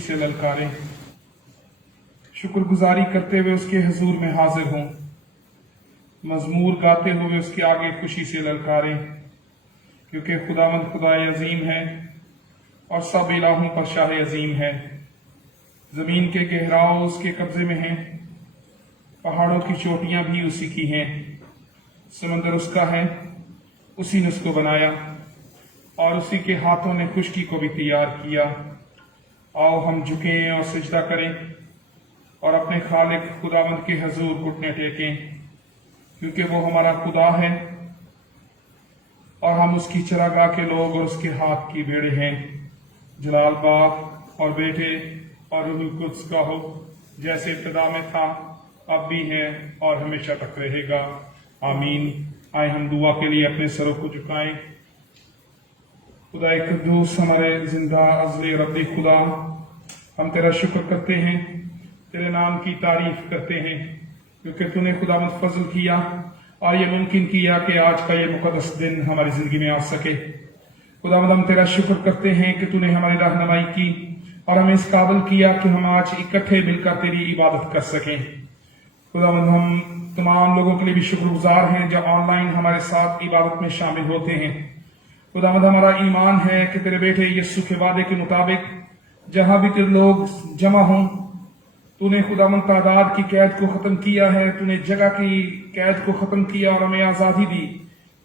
से ललकारें, शुक्रगुजारी करते हुए उसके हुजूर में हाजिर हों, मजमूर गाते हुए उसके आगे खुशी से ललकारें, क्योंकि खुदावंद खुदाए अजीम है और सब इलाहों पर शाह अजीम है। जमीन के गहराव उसके कब्जे में हैं, पहाड़ों की चोटियां भी उसी की हैं, समंदर उसका है, उसी ने उसको बनाया और उसी के हाथों ने खुशकी को भी तैयार किया। आओ हम झुकें और सजदा करें और अपने खालिक खुदावंद के हुजूर घुटने टेकें, क्योंकि वो हमारा खुदा है और हम उसकी चरागाह के लोग और उसके हाथ की भेड़े हैं। जलाल बाप और बेटे और रूहुल कुद्स का हो, जैसे इब्तिदा में था, अब भी है और हमेशा तक रहेगा। आमीन। आए हम दुआ के लिए अपने सरों को झुकाएं। खुदा कुद्दूस, हमारे जिंदा अज़ली रब्बी खुदा, हम तेरा शुक्र करते हैं, तेरे नाम की तारीफ करते हैं, क्योंकि तूने खुदावंद फजल किया और ये मुमकिन किया कि आज का ये मुकद्दस दिन हमारी जिंदगी में आ सके। खुदावंद हम तेरा शुक्र करते हैं कि तूने हमारी रहनुमाई की और हमें इस काबिल किया कि हम आज इकट्ठे मिलकर तेरी इबादत कर सकें। खुदावंद हम तमाम लोगों के लिए भी शुक्रगुजार हैं जो ऑनलाइन हमारे साथ इबादत में शामिल होते हैं। खुदावंद हमारा ईमान है कि तेरे बेटे यीशु के वादे के मुताबिक जहां भी तेरे लोग जमा हों, तूने खुदावंद तादाद की कैद को खत्म किया है, तूने जगह की कैद को खत्म किया और हमें आजादी दी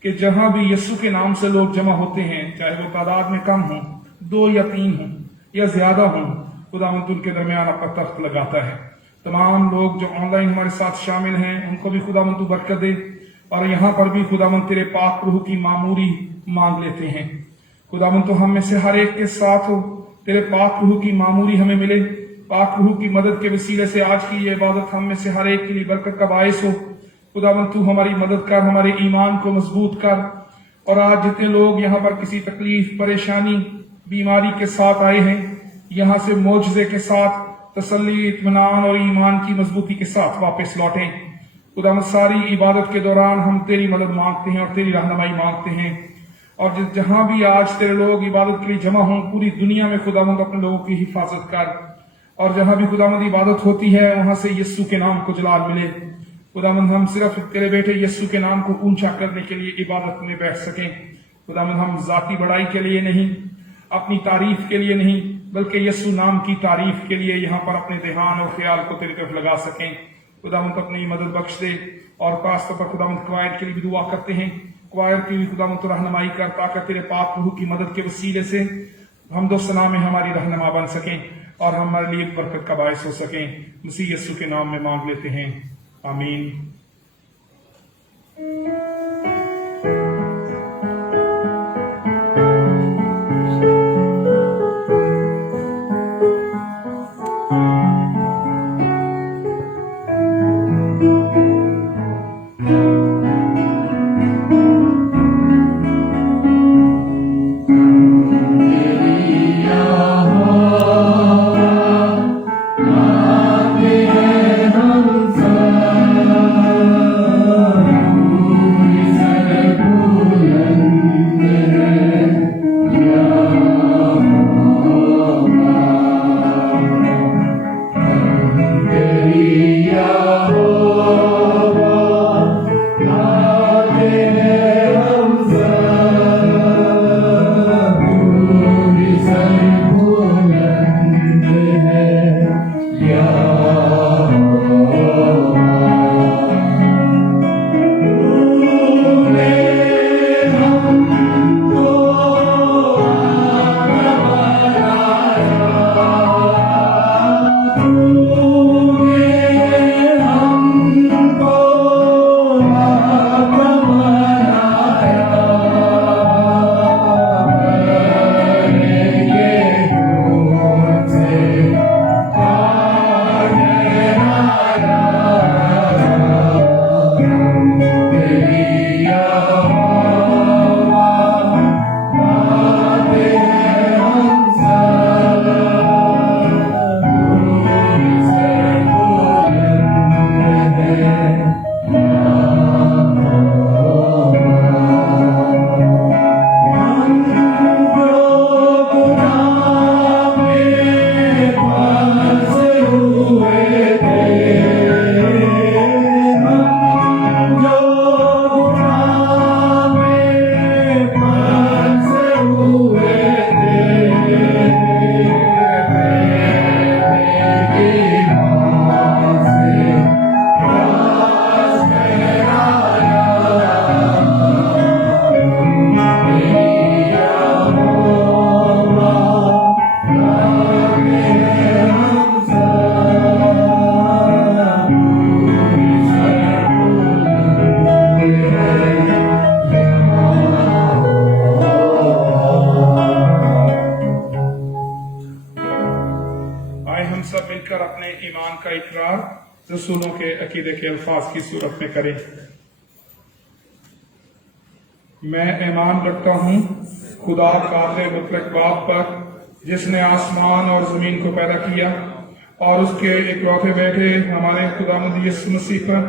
कि जहां भी यीशु के नाम से लोग जमा होते हैं, चाहे वो तादाद में कम हो, 2 या 3 हो या ज्यादा हो, खुदावंद उनके दरमियान अपना तख्त लगाता है। तमाम लोग जो ऑनलाइन हमारे साथ शामिल हैं, उनको भी खुदावंद तू बरकत दे और यहाँ पर भी खुदावंद तेरे पाक रूह की मामूरी मांग लेते हैं। खुदावंद तो हम में से हर एक के साथ हो, तेरे पाक रूह की मामूरी हमें मिले, पाक रूह की मदद के वसीले से आज की ये इबादत हम में से हर एक के लिए बरकत का बायस हो। खुदावंद तू हमारी मदद कर, हमारे ईमान को मजबूत कर। और आज जितने लोग यहाँ पर किसी तकलीफ, परेशानी, बीमारी के साथ आए हैं, यहाँ से मोजज़े के साथ तसल्ली, इत्मीनान और ईमान की मजबूती के साथ वापस लौटें। खुदावंद सारी इबादत के दौरान हम तेरी मदद मांगते हैं और तेरी रहनुमाई मांगते हैं। और जहां भी आज तेरे लोग इबादत के लिए जमा हों, पूरी दुनिया में खुदावंद अपने लोगों की हिफाजत कर। और जहां भी खुदावंद इबादत होती है, वहां से यीशु के नाम को जलाल मिले। खुदावंद हम सिर्फ तेरे बेटे यीशु के नाम को ऊंचा करने के लिए इबादत में बैठ सकें। खुदावंद हम जाती बड़ाई के लिए नहीं, अपनी तारीफ के लिए नहीं, बल्कि यीशु नाम की तारीफ के लिए यहाँ पर अपने ध्यान और ख्याल को तेरी तरफ लगा सकें। खुदावंद अपनी मदद बख्श दे। और खास तौर पर खुदावंद क्वायर के लिए भी दुआ करते हैं, क्वायर की भी खुदावंद रहनुमाई कर, ताकि तेरे पाक रूह की मदद के वसीले से हम दो सना में हमारी रहनुमा बन सकें और हमारे लिए बरकत का बायस हो सकें। मसीह यीशु के नाम में मांग लेते हैं, आमीन। हम सब मिलकर अपने ईमान का इकरार रसूलों के अकीदे के अल्फाज की सूरत में करें। मैं ईमान रखता हूँ खुदा कादिर मुतलक बाप पर, जिसने आसमान और जमीन को पैदा किया, और उसके इकलौते बेटे हमारे खुदावंद यीशु मसीह पर,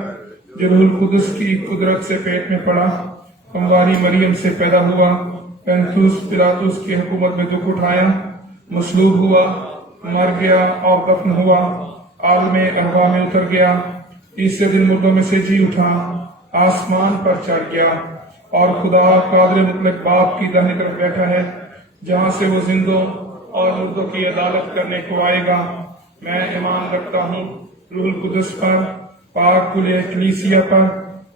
जो रूहुल कुदस की कुदरत से पेट में पड़ा, हमवारी मरियम से पैदा हुआ, पेंतुस पिलातुस की हुकूमत में दुख उठाया, मसलूब हुआ, मर गया और दफन हुआ, आलमे अरवा में उतर गया, तीसरे दिन मुर्दों में से जी उठा, आसमान पर चढ़ गया और खुदा कादिर मुतलक बाप की दाहिनी तरफ बैठा है, जहां से वो जिंदों और मुर्दों की अदालत करने को आएगा। मैं ईमान रखता हूँ रूहुल कुदस पर, पाक कुल कलीसिया पर,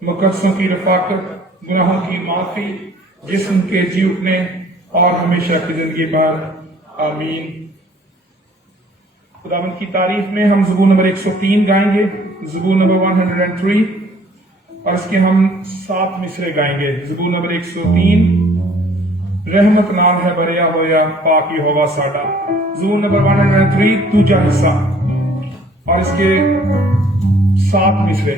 मुकद्दसों की रफाकत, गुनाहों की माफी, जिस्म के जी उठने और हमेशा की जिंदगी पर। आमीन। खुदावंद की तारीफ में हम ज़बूर नंबर 103 गाएंगे, ज़बूर नंबर 103, और इसके हम 7 मिसरे गाएंगे। ज़बूर नंबर 103, रहमत नाल है भरिया होया पाक यहोवा साडा। ज़बूर नंबर 103 दूजा हिस्सा, और इसके 7 मिसरे।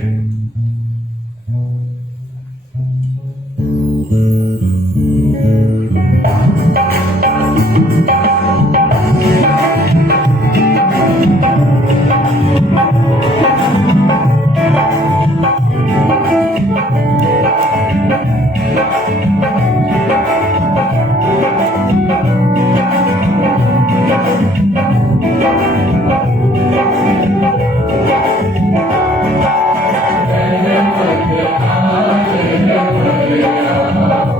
रहमत आए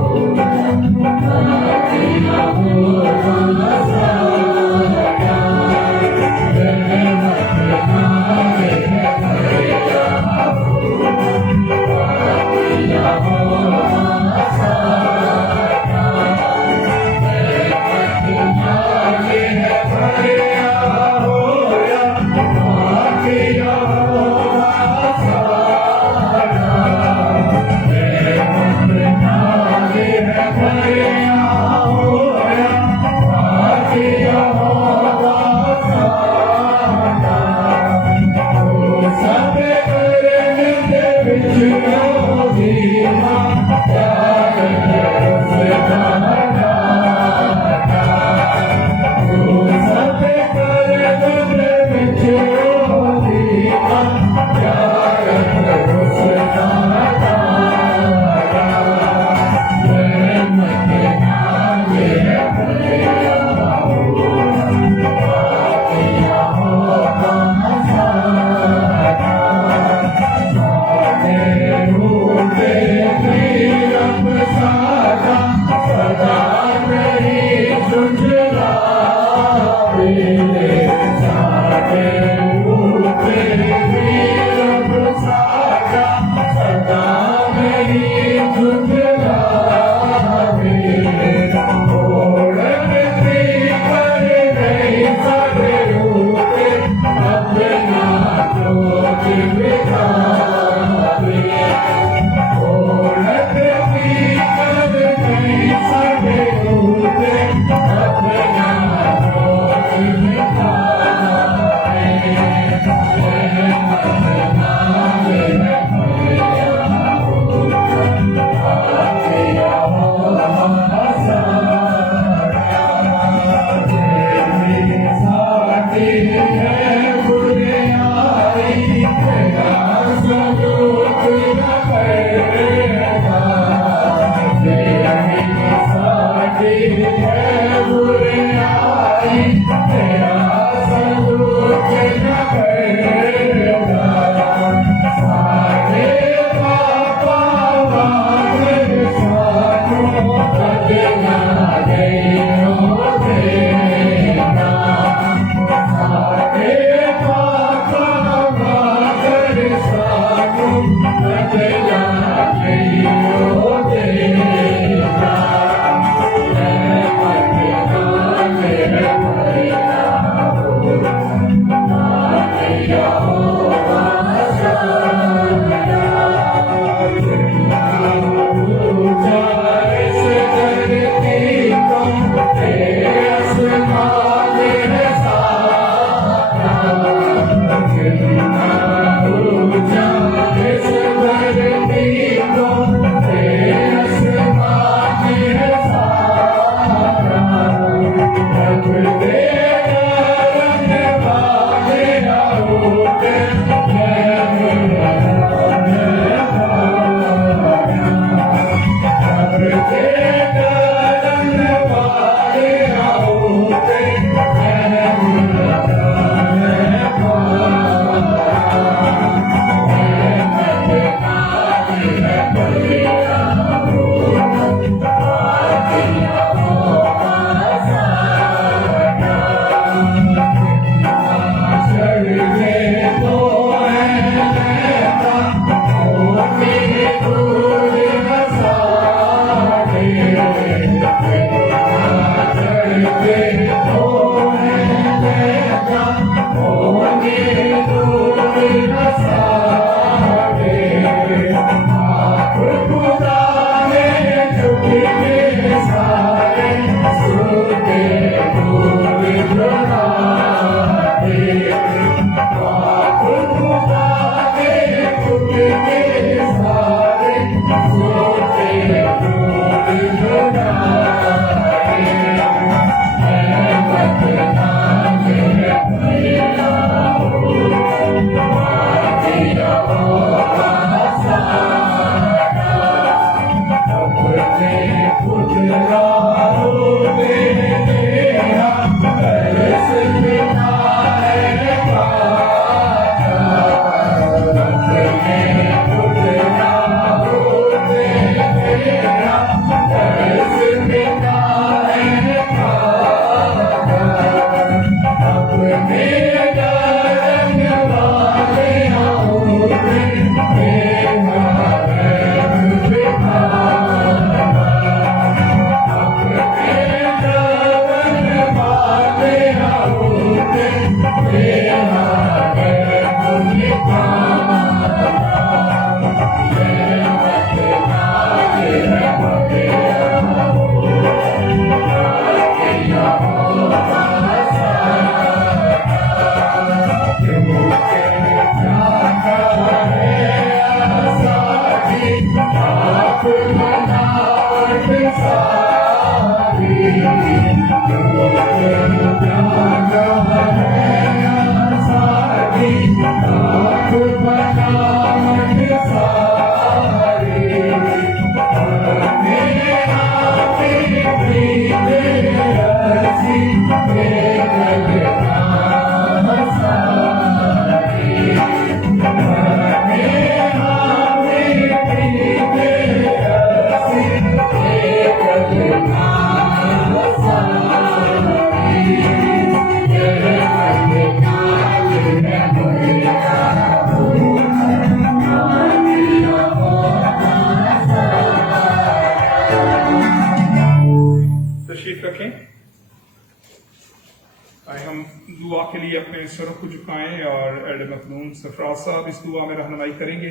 دعا کے لیے اپنے سروں کو جھکائیں اور ایڈ مخدوم سفراد صاحب اس دعا میں رہنمائی کریں گے.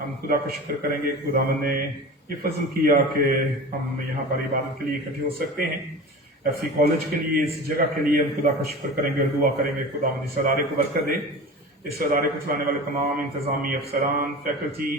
ہم خدا کا شکر کریں گے خداوند نے یہ فضل کیا کہ ہم یہاں پر عبادت کے لیے اکٹھے ہو سکتے ہیں. ایف سی کالج کے لیے اس جگہ کے لیے ہم خدا کا شکر کریں گے اور دعا کریں گے خداوند اس ادارے کو برکت دے. اس ادارے کو چلانے والے تمام انتظامی افسران، فیکلٹی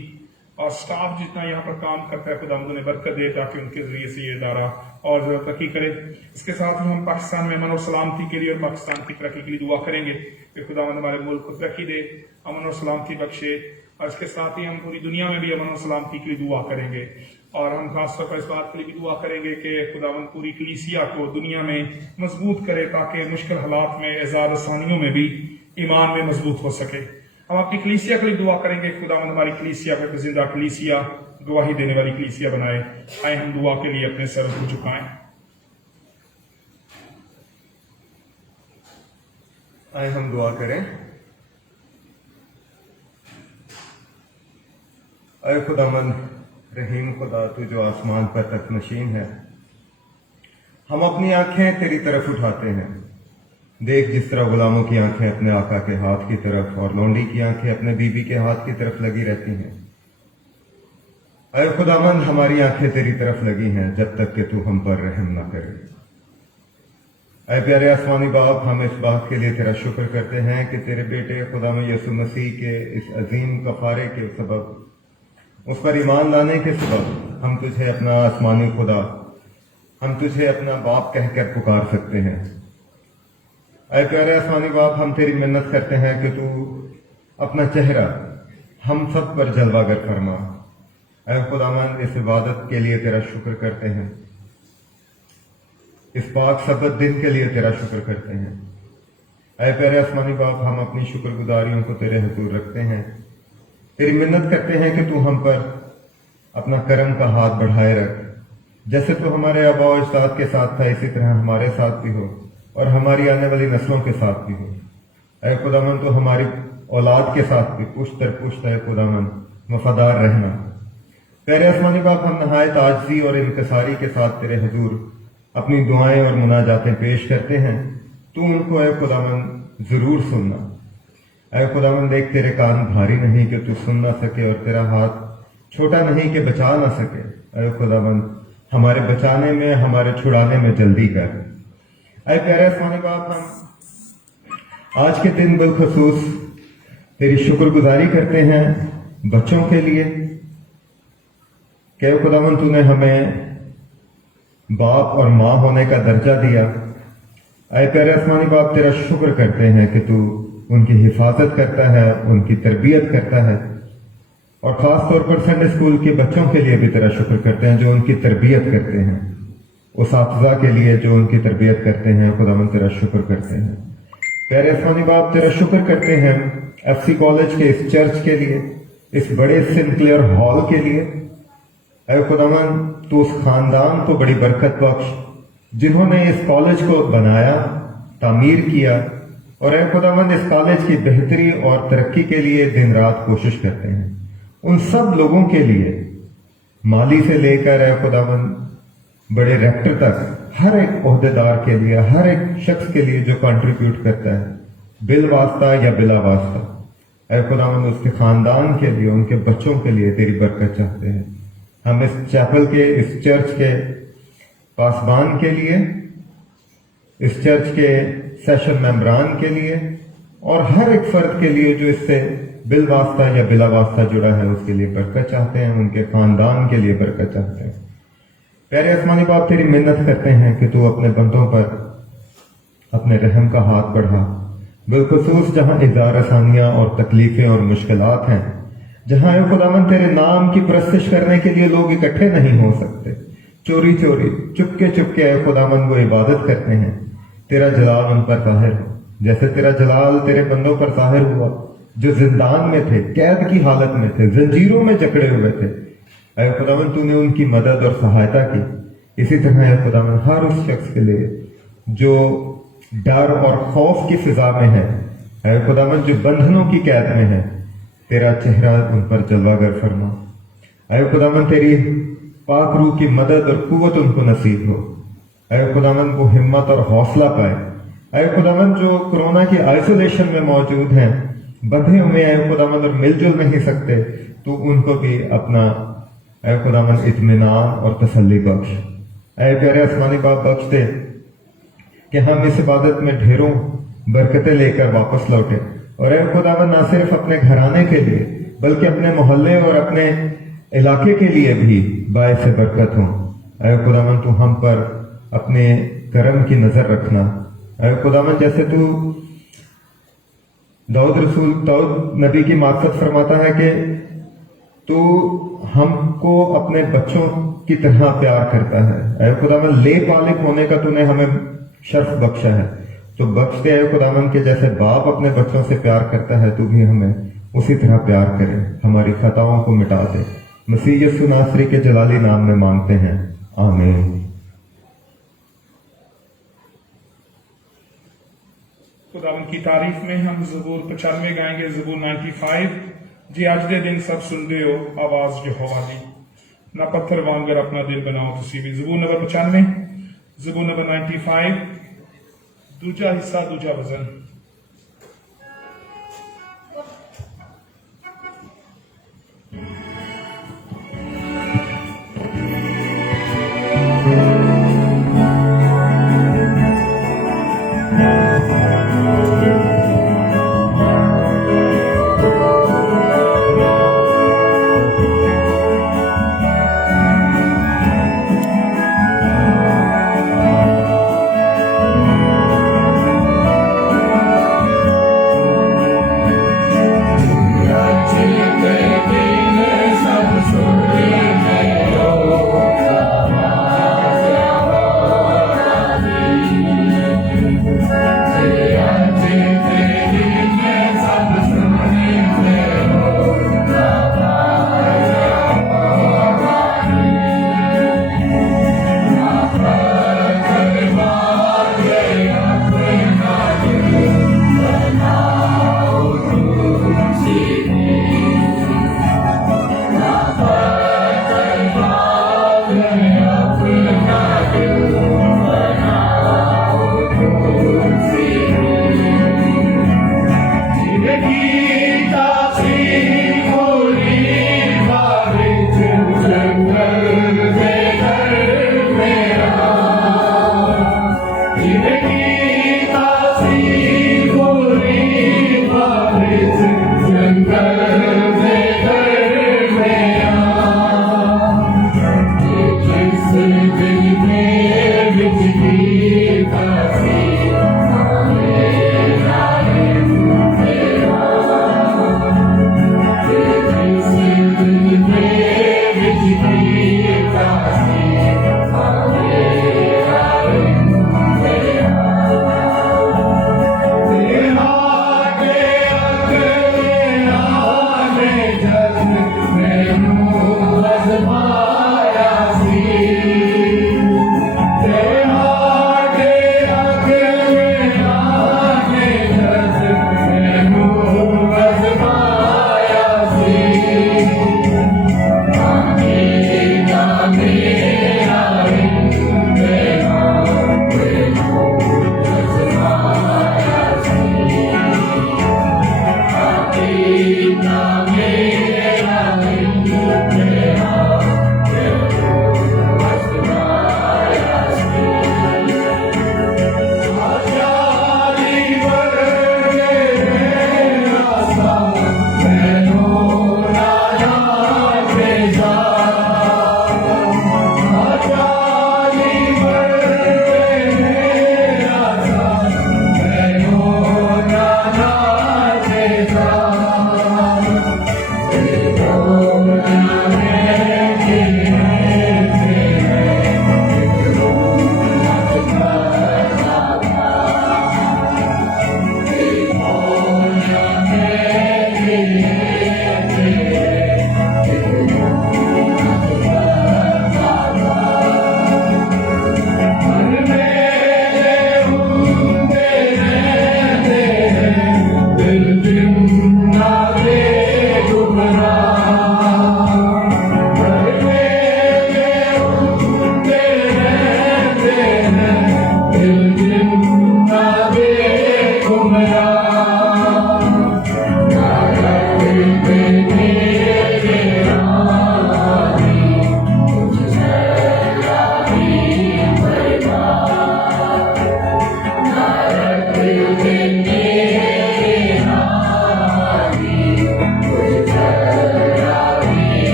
اور سٹاف جتنا یہاں پر کام کرتا ہے خداوند انہیں برکت دے تاکہ ان کے ذریعے سے یہ ادارہ اور ترقی کرے. اس کے ساتھ ہی ہم پاکستان میں امن اور سلامتی کے لیے اور پاکستان کی ترقی کے لیے دعا کریں گے کہ خداوند ہمارے ملک کو ترقی دے، امن اور سلامتی بخشے. اور اس کے ساتھ ہی ہم پوری دنیا میں بھی امن اور سلامتی کے لیے دعا کریں گے. اور ہم خاص طور پر اس بات کے لیے بھی دعا کریں گے کہ خداوند پوری کلیسیا کو دنیا میں مضبوط کرے تاکہ مشکل حالات میں اعزاز آسانیوں میں بھی ایمان میں مضبوط ہو سکے. ہم اپنی کلیسیا کے لیے دعا کریں گے خداوند ہماری کلیسیا کو ایک زندہ کلیسیا، گواہی دینے والی کلیسیا بنائے. آئے ہم دعا کے لیے اپنے سر کو جھکائیں. آئے ہم دعا کریں. اے خداوند رحیم خدا، تو جو آسمان پر تخت نشین ہے، ہم اپنی آنکھیں تیری طرف اٹھاتے ہیں. دیکھ جس طرح غلاموں کی آنکھیں اپنے آقا کے ہاتھ کی طرف اور لونڈی کی آنکھیں اپنے بیوی کے ہاتھ کی طرف لگی رہتی ہیں. اے خداوند ہماری آنکھیں تیری طرف لگی ہیں جب تک کہ تو ہم پر رحم نہ کرے. اے پیارے آسمانی باپ، ہم اس بات کے لیے تیرا شکر کرتے ہیں کہ تیرے بیٹے خداوند یسوع مسیح کے اس عظیم کفارے کے سبب، اس پر ایمان لانے کے سبب ہم تجھے اپنا آسمانی خدا، ہم تجھے اپنا باپ کہہ کر پکار سکتے ہیں. اے پیارے آسمانی باپ، ہم تیری منت کرتے ہیں کہ تو اپنا چہرہ ہم سب پر جلوہ گر فرما. اے خداوند اس عبادت کے لیے تیرا شکر کرتے ہیں، اس پاک سبت دن کے لیے تیرا شکر کرتے ہیں. اے پیارے آسمانی باپ، ہم اپنی شکر گزاریوں کو تیرے حضور رکھتے ہیں، تیری منت کرتے ہیں کہ تو ہم پر اپنا کرم کا ہاتھ بڑھائے رکھ. جیسے تو ہمارے آباء و اجداد کے ساتھ تھا، اسی طرح ہمارے ساتھ بھی ہو اور ہماری آنے والی نسلوں کے ساتھ بھی ہو. اے خداوند تو ہماری اولاد کے ساتھ بھی پشت در پشت اے خداوند وفادار رہنا. پیارے آسمانی باپ، ہم نہایت عاجزی اور انکساری کے ساتھ تیرے حضور اپنی دعائیں اور مناجاتیں پیش کرتے ہیں. تو ان کو اے خداوند जरूर सुनना। ऐ खुदावन देख तेरे कान भारी नहीं कि तू सुन ना सके और तेरा हाथ छोटा नहीं कि बचा ना सके। ऐ खुदावन हमारे बचाने में हमारे छुड़ाने में जल्दी कर। ऐ प्यारे आसमानी बाप, हम आज के दिन बिलखसूस तेरी शुक्रगुजारी करते हैं बच्चों के लिए कि खुदावन तूने हमें बाप और माँ होने का दर्जा दिया। ऐ प्यारे आसमानी बाप, तेरा शुक्र करते हैं कि तू उनकी हिफाजत करता है, उनकी तरबियत करता है, और खास तौर पर संडे स्कूल के बच्चों के लिए भी तेरा शुक्र करते हैं जो उनकी तरबियत करते हैं, उसातिज़ा के लिए जो उनकी तरबियत करते हैं। खुदावन तेरा शुक्र करते हैं। प्यारे आसमानी बाप, तेरा शुक्र करते हैं एफसी कॉलेज के इस चर्च के लिए, इस बड़े सिंक्लेयर हॉल के लिए। ऐ खुदावन तू उस खानदान को बड़ी बरकत बख्श जिन्होंने इस कॉलेज को बनाया, तामीर किया, और ऐ खुदावन इस कॉलेज की बेहतरी और तरक्की के लिए दिन रात कोशिश करते हैं। उन सब लोगों के लिए, माली से लेकर ऐ खुदावन बड़े रेक्टर तक, हर एक ओहदेदार के लिए, हर एक शख्स के लिए जो कंट्रीब्यूट करता है बिल वास्ता या बिला वास्ता, ऐ खुदावन उसके खानदान के लिए, उनके बच्चों के लिए तेरी बरकत चाहते हैं। हम इस चैपल के, इस चर्च के पासबान के लिए, इस चर्च के सेशन मेंबरान के लिए, और हर एक फर्द के लिए जो इससे बिल वास्ता या बिला वास्ता जुड़ा है, उसके लिए बरकत चाहते हैं, उनके खानदान के लिए बरकत चाहते हैं। प्यारे आसमानी बाप, तेरी मिन्नत करते हैं कि तू अपने बंदों पर अपने रहम का हाथ बढ़ा, बिलखसूस जहां इज़ार आसानियां और तकलीफें और मुश्किलात हैं, जहां ए खुदावन तेरे नाम की परस्तिश करने के लिए लोग इकट्ठे नहीं हो सकते, चोरी चोरी चुपके चुपके ए खुदावन वो इबादत करते हैं। तेरा जलाल उन पर जाहिर हो, जैसे तेरा जलाल तेरे बंदों पर जाहिर हुआ जो जिंदान में थे, कैद की हालत में थे, जंजीरों में जकड़े हुए थे। ऐ खुदावन तूने उनकी मदद और सहायता की। इसी तरह ऐ खुदावन हर उस शख्स के लिए जो डर और खौफ की फिजा में है, ऐ खुदावन जो बंधनों की कैद में है, तेरा चेहरा उन पर जलवागर फरमा। ऐ खुदावन तेरी पाक रूह की मदद और कुव्वत उनको नसीब हो। ऐ खुदावन वो हिम्मत और हौसला पाए। ऐ खुदावन जो कोरोना की आइसोलेशन में मौजूद हैं, बंधे हुए हैं खुदावन और मिलजुल नहीं सकते, तो उनको भी अपना ऐ खुदावन इत्मीनान और तसल्ली बख्श। ऐ प्यारे आसमानी बाप, बख्श दे कि हम इस इबादत में ढेरों बरकतें लेकर वापस लौटे, और ऐ खुदावन ना सिर्फ अपने घराने के लिए बल्कि अपने मोहल्ले और अपने इलाके के लिए भी बायस बरकत हो। ऐ खुदावन तू हम पर अपने करम की नजर रखना। ऐ खुदावन जैसे तू दाऊद नबी की मार्फत फरमाता है कि तू हमको अपने बच्चों की तरह प्यार करता है। ऐ खुदावन ले पालिक होने का तूने हमें शर्फ बख्शा है, तो बख्श दे ऐ खुदावन के जैसे बाप अपने बच्चों से प्यार करता है, तू भी हमें उसी तरह प्यार करे, हमारी खताओं को मिटा दे। मसीह यीशु नासरी के जलाली नाम में मांगते हैं, आमीन। खुदावन की तारीफ में हम ज़बूर 95 गाएंगे, ज़बूर 95। जी आज दे दिन सब सुनते हो आवाज यहोवा दी, ना पत्थर वांगर अपना दिल बनाओ तुसी भी। ज़बूर नंबर 95, ज़बूर नंबर 95, दूजा हिस्सा, दूजा वजन।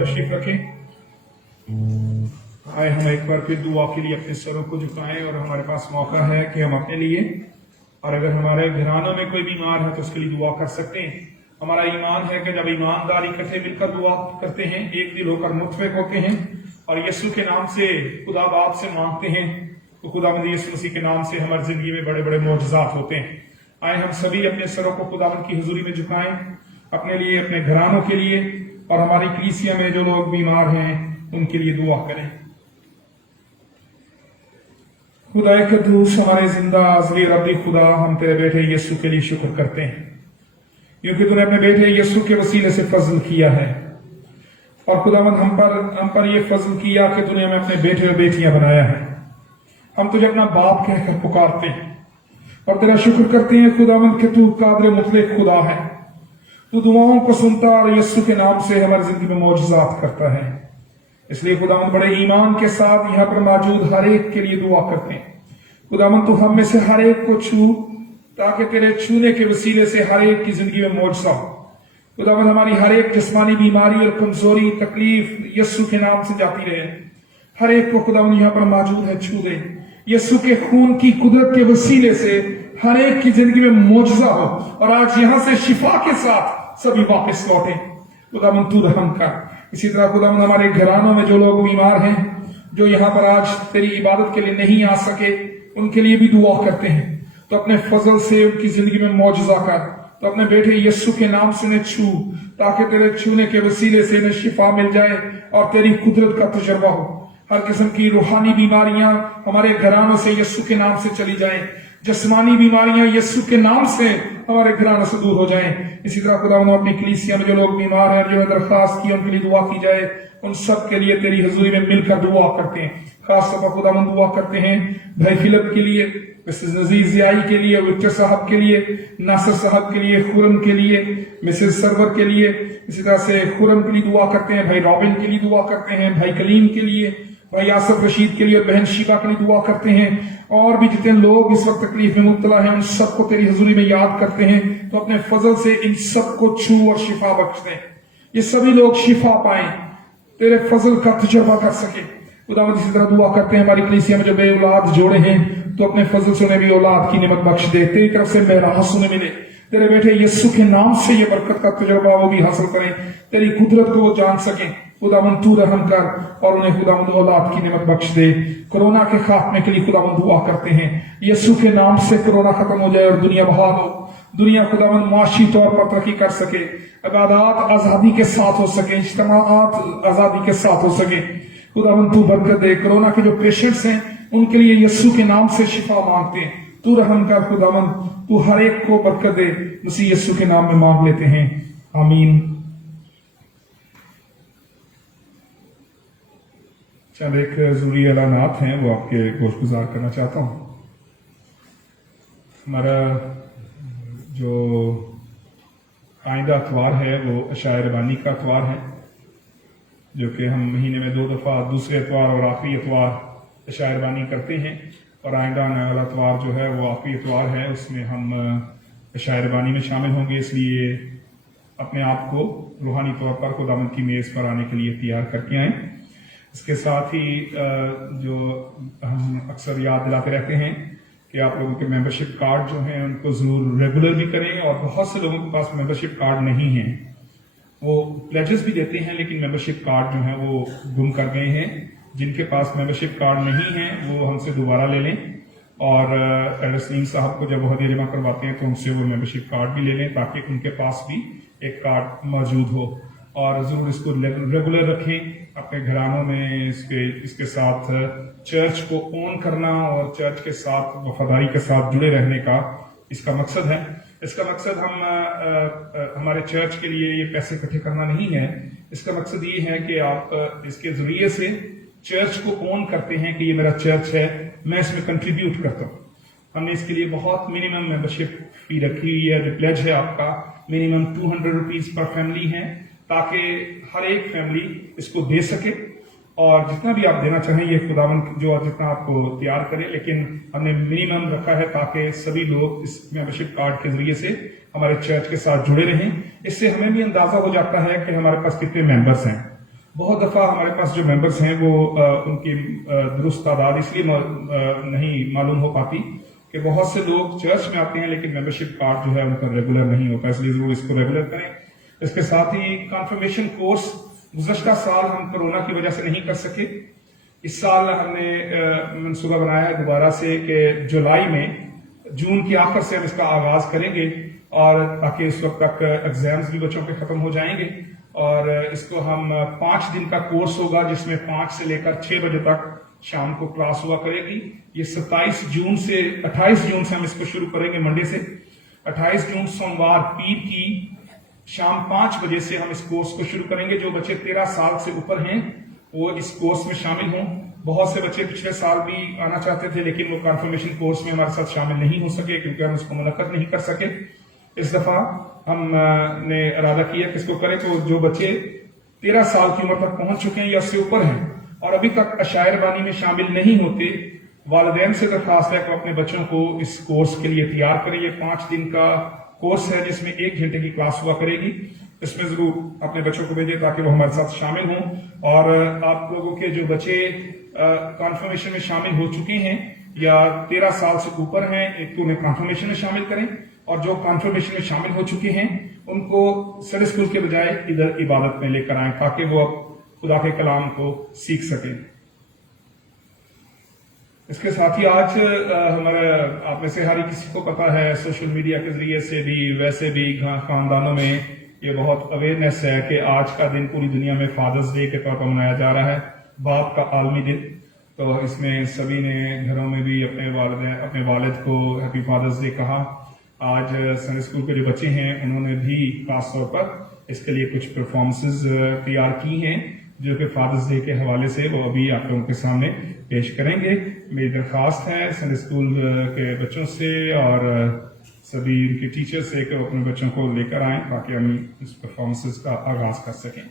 तशरीफ रखें। आए हम एक बार फिर दुआ के लिए अपने सरों को झुकाएं और हमारे पास मौका है कि हम अपने लिए और अगर हमारे घरानों में कोई बीमार है तो उसके लिए दुआ कर सकते हैं। हमारा ईमान है कि जब ईमानदार इकट्ठे मिलकर दुआ करते हैं, एक दिल होकर मुतफिक होते हैं और यीशु के नाम से खुदा बाप से मांगते हैं तो खुदावंद यीशु मसीह के नाम से हमारी जिंदगी में बड़े बड़े मौजज़ात होते हैं। आए हम सभी अपने सरों को खुदावंद की हुजूरी में झुकाएं, अपने लिए, अपने घरानों के लिए और हमारी कलीसिया में जो लोग बीमार हैं उनके लिए दुआ करें। खुदा कद्दूस, हमारे जिंदा अज़ली रब्बी खुदा, हम तेरे बेटे यीशु के लिए शुक्र करते हैं क्योंकि तूने अपने बेटे यीशु के वसीले से फजल किया है और खुदावंद हम पर ये फजल किया कि तूने हमें अपने बेटे और बेटियां बनाया है। हम तुझे अपना बाप कहकर पुकारते हैं और तेरा शुक्र करते हैं खुदावंद कि तू कादिर मुतलक खुदा है, तू दुआओं को सुनता और यीशु के नाम से हमारी जिंदगी में मौजज़ात करता है। इसलिए खुदावंद बड़े ईमान के साथ यहाँ पर मौजूद हर एक के लिए दुआ करते हैं। खुदावंद तू हम में से हर एक को छू ताकि तेरे छूने के वसीले से हर एक की जिंदगी में मौजज़ा हो। खुदावंद हमारी हर एक जिस्मानी बीमारी और कमजोरी तकलीफ यीशु के नाम से जाती रहे। हर एक को खुदावंद यहाँ पर मौजूद है छू दे। यीशु के खून की कुदरत के वसीले से हर एक की जिंदगी में मौजज़ा हो और आज यहाँ से शिफा के साथ सभी वापस लौटे। खुदावंद तू रहम कर। इसी तरह खुदावंद हमारे घरानों में जो लोग बीमार हैं, जो यहाँ पर आज तेरी इबादत के लिए नहीं आ सके, उनके लिए भी दुआ करते हैं। तो अपने फजल से उनकी जिंदगी में मौजज़ा कर, तो अपने बेटे यीशु के नाम से इन्हें छू ताकि तेरे छूने के वसीले से इन्हें शिफा मिल जाए और तेरी कुदरत का तजर्बा हो। हर किस्म की रूहानी बीमारियां हमारे घरानों से यीशु के नाम से चली जाएं, जिस्मानी बीमारियां यीशु के नाम से हमारे घरानों से दूर हो जाएं। इसी तरह खुदावंद अपनी कलीसिया में जो लोग बीमार हैं और जो दरख्वास्त की उनके लिए दुआ की जाए, उन सब के लिए तेरी हुजूरी में मिलकर दुआ करते हैं। खास तौर पर खुदावंद दुआ करते हैं भाई फिलिप के लिए, मिसेस नजीर जियाई के लिए, विक्टर साहब के लिए, नासिर साहब के लिए, खुरम के लिए, मिसेस सरवर के लिए, इसी तरह से खुरम के लिए दुआ करते हैं, भाई रॉबिन के लिए दुआ करते हैं, भाई कलीम के लिए, भाई आसफ रशीद के लिए और बहन शिबा के लिए दुआ करते हैं। और भी जितने लोग इस वक्त तकलीफ में मुब्तला हैं उन सबको तेरी हुजूरी में याद करते हैं। तो अपने फजल से इन सबको छू और शिफा बख्श दें, ये सभी लोग शिफा पाएं, तेरे फजल का तजर्बा कर सके। खुदावंद इसी तरह दुआ करते हैं हमारी कलीसिया में जो बे औलाद जोड़े हैं, तो अपने फजल से उन्हें भी औलाद की नेमत बख्श दे, तेरी तरफ से मेरास उन्हें मिले, तेरे बेटे यीशु के नाम से ये बरकत का तजर्बा वो भी हासिल करें, तेरी कुदरत को वो जान सकें। खुदावंद तू रहम कर और उन्हें खुदावंद औलाद की नेमत बख्श दे। कोरोना के खात्मे के लिए खुदावंद दुआ करते हैं, यीशु के नाम से कोरोना खत्म हो जाए और दुनिया बहाल हो, दुनिया खुदावंद मुआशी तौर पर तरक्की कर सके, इबादत आजादी के साथ हो सके, इज्तिमाआत आजादी के साथ हो सके। खुदावंद तू बरकत दे। कोरोना के जो पेशेंट्स हैं उनके लिए यीशु के नाम से शिफा मांगते हैं, तू रहम कर खुदावंद, तू हर एक को बरकत दे। मसीह यीशु के नाम में मांग लेते हैं, आमीन। चल एक जरूरी ऐलानात हैं वो आपके गोश गुजार करना चाहता हूं। हमारा जो आइंदा अतवार है वो अशायर रबानी का अतवार है, जो कि हम महीने में 2 दफ़ा दूसरे अतवार और आखिरी अतवार अशायर रबानी करते हैं। और आइंदा आने वाला अतवार जो है वो आखिरी अतवार है, उसमें हम अशायर रबानी में शामिल होंगे। इसलिए अपने आप को रूहानी तौर पर खुदावंद की मेज़ पर आने के लिए तैयार करके आएँ। इसके साथ ही जो हम अक्सर याद दिलाते रहते हैं कि आप लोगों के मेंबरशिप कार्ड जो हैं उनको ज़रूर रेगुलर भी करें। और बहुत से लोगों के पास मेंबरशिप कार्ड नहीं है, वो प्लेजेस भी देते हैं लेकिन मेंबरशिप कार्ड जो है वो गुम कर गए हैं। जिनके पास मेंबरशिप कार्ड नहीं है वो हमसे दोबारा ले लें, और एल्डर सलीम साहब को जब वहदिया जमा करवाते हैं तो उनसे वो मेंबरशिप कार्ड भी ले लें, ताकि उनके पास भी एक कार्ड मौजूद हो। और ज़रूर इसको रेगुलर रखें अपने घरानों में। इसके साथ चर्च को ओन करना और चर्च के साथ वफादारी के साथ जुड़े रहने का इसका मकसद है। इसका मकसद हमारे चर्च के लिए ये पैसे इकट्ठे करना नहीं है। इसका मकसद ये है कि आप इसके जरिए से चर्च को ओन करते हैं कि ये मेरा चर्च है, मैं इसमें कंट्रीब्यूट करता हूँ। हमने इसके लिए बहुत मिनिमम मेंबरशिप फी रखी हुई है। जो प्लेज है आपका मिनिमम 200 रुपीज पर फैमिली है, ताकि हर एक फैमिली इसको दे सके। और जितना भी आप देना चाहें ये खुदावंद जो जितना आपको तैयार करे, लेकिन हमने मिनिमम रखा है ताकि सभी लोग इस मेंबरशिप कार्ड के जरिए से हमारे चर्च के साथ जुड़े रहें। इससे हमें भी अंदाजा हो जाता है कि हमारे पास कितने मेंबर्स हैं। बहुत दफा हमारे पास जो मेंबर्स हैं वो उनकी दुरुस्त तादाद इसलिए नहीं मालूम हो पाती कि बहुत से लोग चर्च में आते हैं लेकिन मेंबरशिप कार्ड जो है उनका रेगुलर नहीं होता। इसलिए जरूर इसको रेगुलर करें। इसके साथ ही कन्फर्मेशन कोर्स गुज़श्ता साल हम कोरोना की वजह से नहीं कर सके। इस साल हमने मनसूबा बनाया है दोबारा से कि जुलाई में, जून की आखिर से हम इसका आगाज करेंगे, और ताकि उस वक्त तक एग्जाम्स भी बच्चों के खत्म हो जाएंगे। और इसको हम 5 दिन का कोर्स होगा, जिसमें 5 से लेकर 6 बजे तक शाम को क्लास हुआ करेगी। ये 27 जून से 28 जून से हम इसको शुरू करेंगे, मंडे से। 28 जून सोमवार पीर की शाम 5 बजे से हम इस कोर्स को शुरू करेंगे। जो बच्चे 13 साल से ऊपर हैं वो इस कोर्स में शामिल हों। बहुत से बच्चे पिछले साल भी आना चाहते थे लेकिन वो कन्फर्मेशन कोर्स में हमारे साथ शामिल नहीं हो सके क्योंकि हम इसको मुनक्कद नहीं कर सके। इस दफा हमने इरादा किया कि इसको करें। तो जो बच्चे 13 साल की उम्र तक पहुंच चुके हैं या उससे ऊपर हैं और अभी तक अशायर रबानी में शामिल नहीं होते, वालिदैन से दरखास्त है कि अपने बच्चों को इस कोर्स के लिए तैयार करें। ये 5 दिन का कोर्स है जिसमें 1 घंटे की क्लास हुआ करेगी। इसमें जरूर अपने बच्चों को भेजें ताकि वो हमारे साथ शामिल हों। और आप लोगों के जो बच्चे कॉन्फर्मेशन में शामिल हो चुके हैं या 13 साल से ऊपर हैं, एक तो उन्हें कॉन्फर्मेशन में शामिल करें, और जो कॉन्फर्मेशन में शामिल हो चुके हैं उनको संडे स्कूल के बजाय इधर इबादत में लेकर आएं ताकि वो अब खुदा के कलाम को सीख सकें। इसके साथ ही आज हमारे आप में से हर किसी को पता है, सोशल मीडिया के जरिए से भी वैसे भी खानदानों में ये बहुत अवेयरनेस है कि आज का दिन पूरी दुनिया में फादर्स डे के तौर पर मनाया जा रहा है, बाप का आलमी दिन। तो इसमें सभी ने घरों में भी अपने वालिद को हैप्पी फादर्स डे कहा। आज संडे स्कूल के जो बच्चे हैं उन्होंने भी खास तौर पर इसके लिए कुछ परफॉर्मेंसेज तैयार की हैं जो कि फादर्स डे के हवाले से वो अभी आप लोगों के सामने पेश करेंगे। मेरी दरख्वास्त है संडे स्कूल के बच्चों से और सभी उनके टीचर से कि अपने बच्चों को लेकर आएं ताकि हम इस परफॉर्मेंसेज का आगाज कर सकें।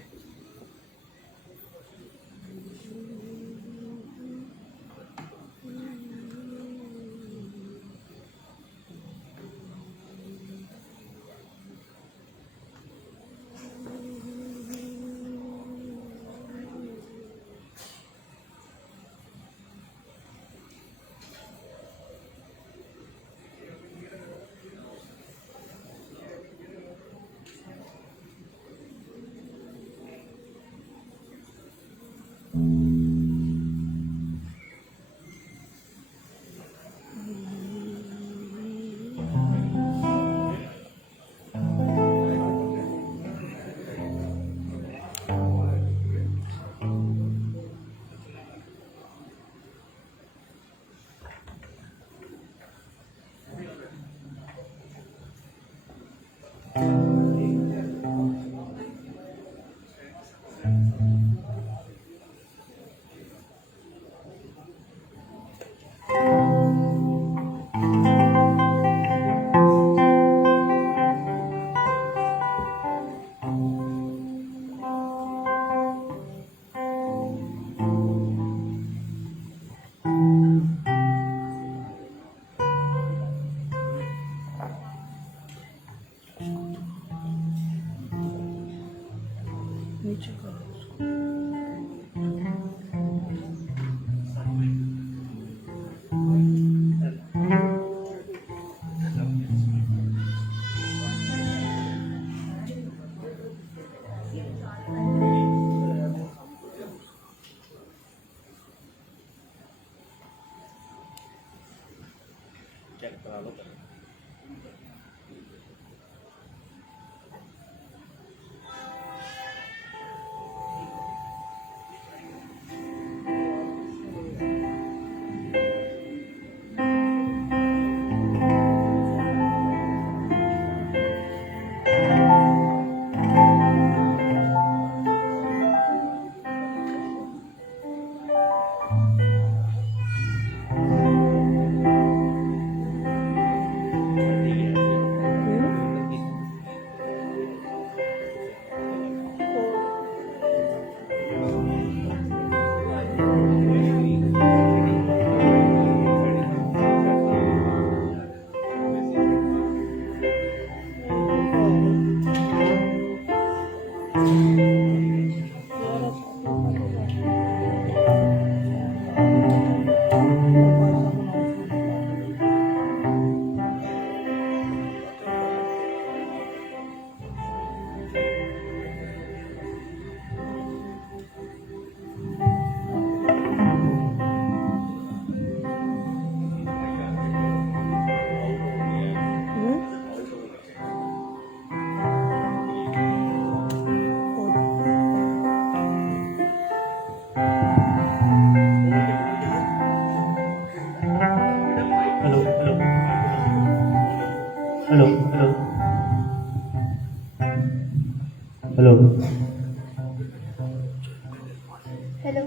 Hello hello hello hello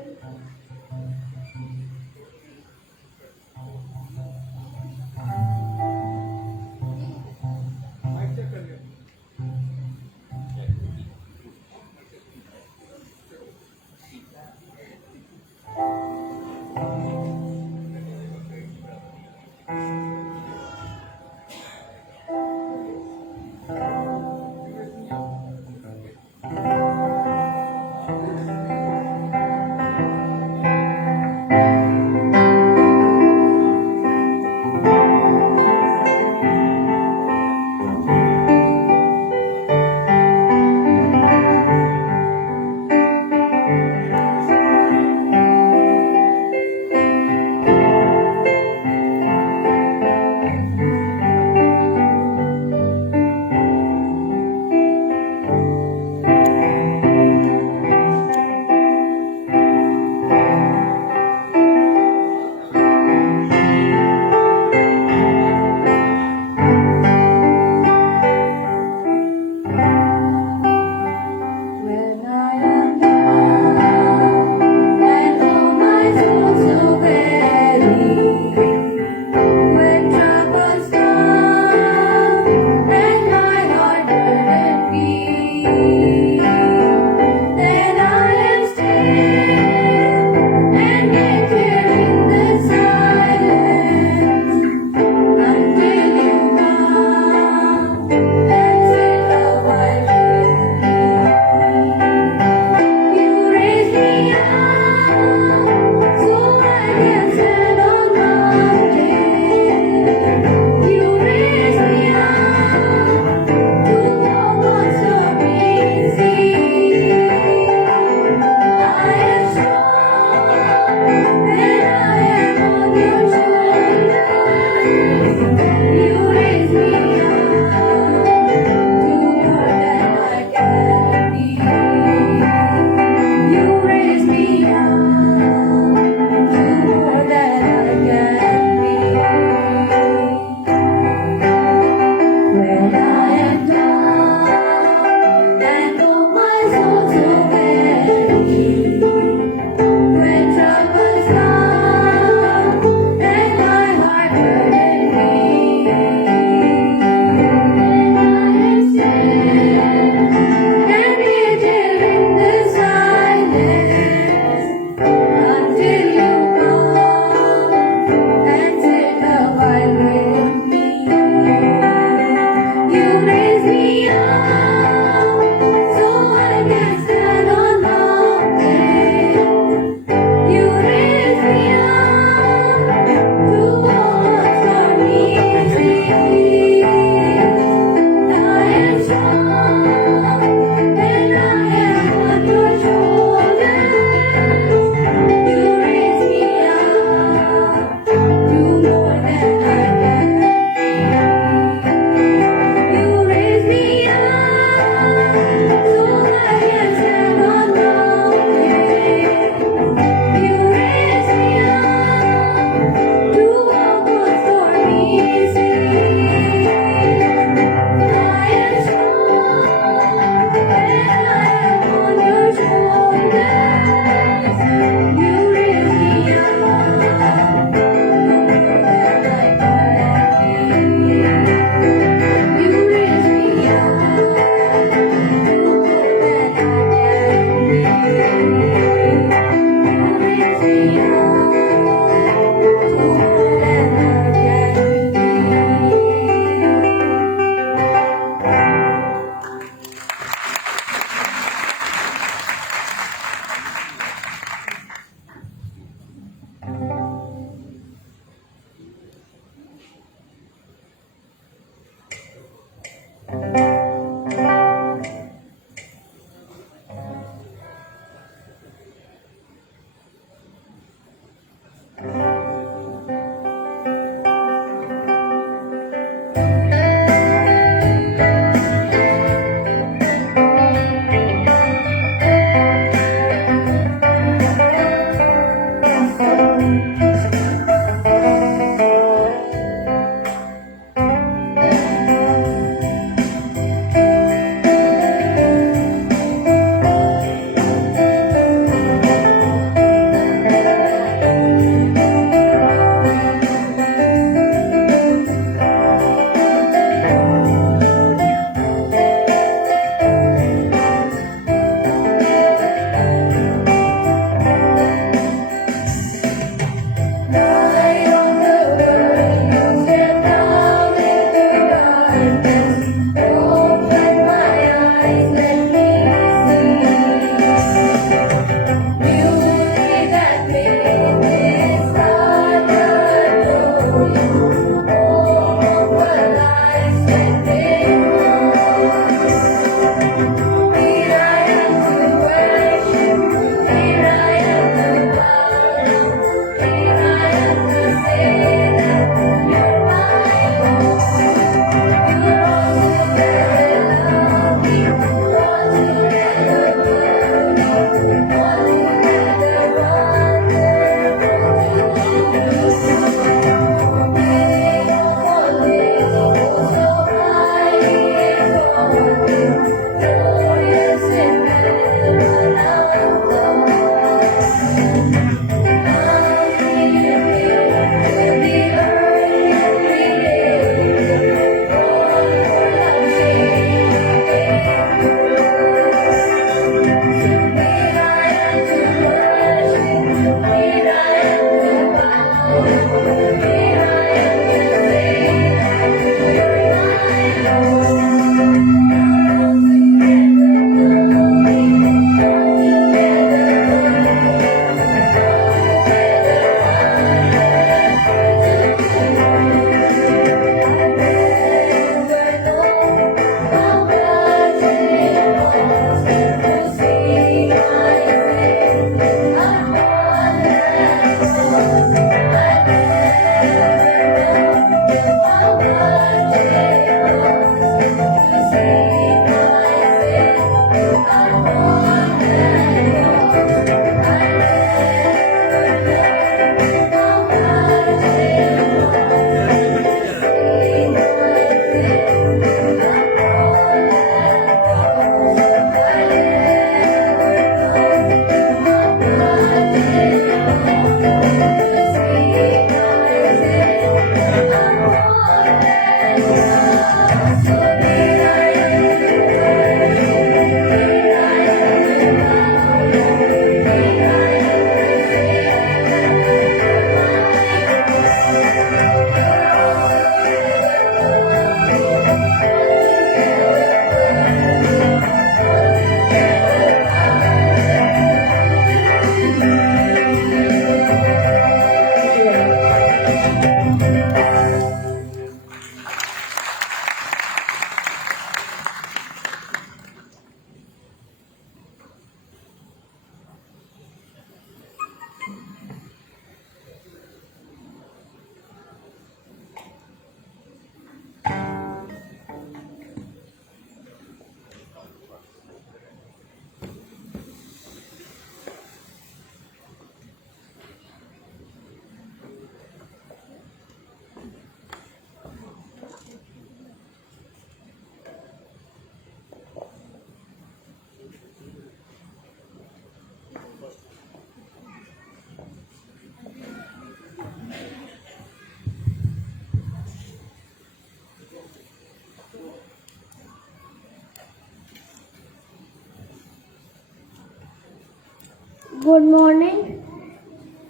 good morning.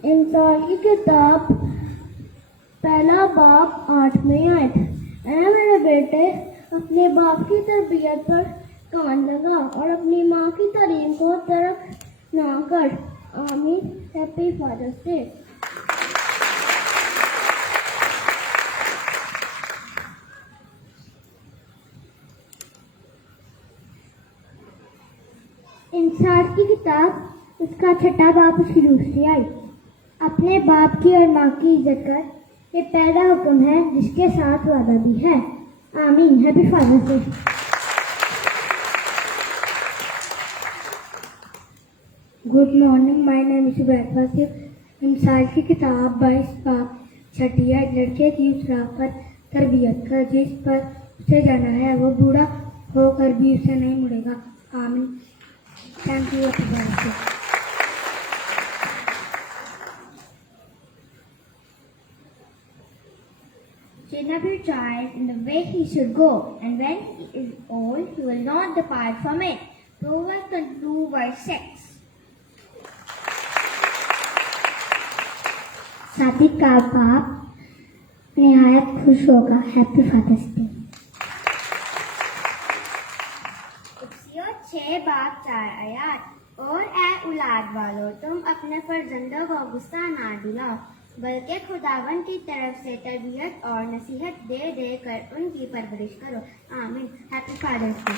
इंसान की किताब पहला बाप 8वीं आयत। ऐ मेरे बेटे, अपने बाप की तरबियत पर कान लगा और अपनी माँ की तालीम को तर्क ना कर। आमीन। Happy fathers Day. इंसान की किताब उसका छठा बाप उसकी दूसरी आई। अपने बाप की और माँ की इज्जत कर, ये पहला हुक्म है जिसके साथ वादा भी है। आमीन। Happy fathers day. Good morning, my name is बैकवासिफ। इंसान की किताब 22 बाप छठी है। लड़के की शराफत तरबियत कर, जिस पर उसे जाना है वो बूढ़ा होकर भी उसे नहीं मुड़ेगा। आमीन। Thank you. Happy fathers Day. Train up your child in the way he should go, and when he is old, he will not depart from it. Proverbs 22 verse 6. सादिक का बाप निहायत खुश होगा। Happy fathers Day. कुर्सियों 6 बाप 4 आयात। और ए औलाद वालों, तुम अपने फर्जंदों को गुस्सा ना दिलाओ, बल्कि खुदावन की तरफ से तरबियत और नसीहत दे दे कर उनकी परवरिश करो। आमीन। Happy fathers Day.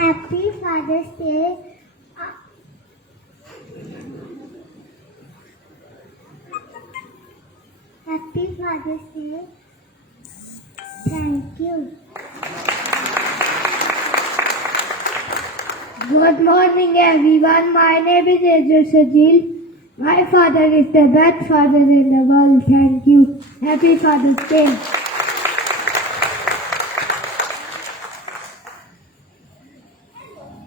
Happy fathers Day. Happy fathers Day. Thank you. Good morning, everyone. My name is Ajay Sajil. My father is the best father in the world. Thank you. Happy Father's Day.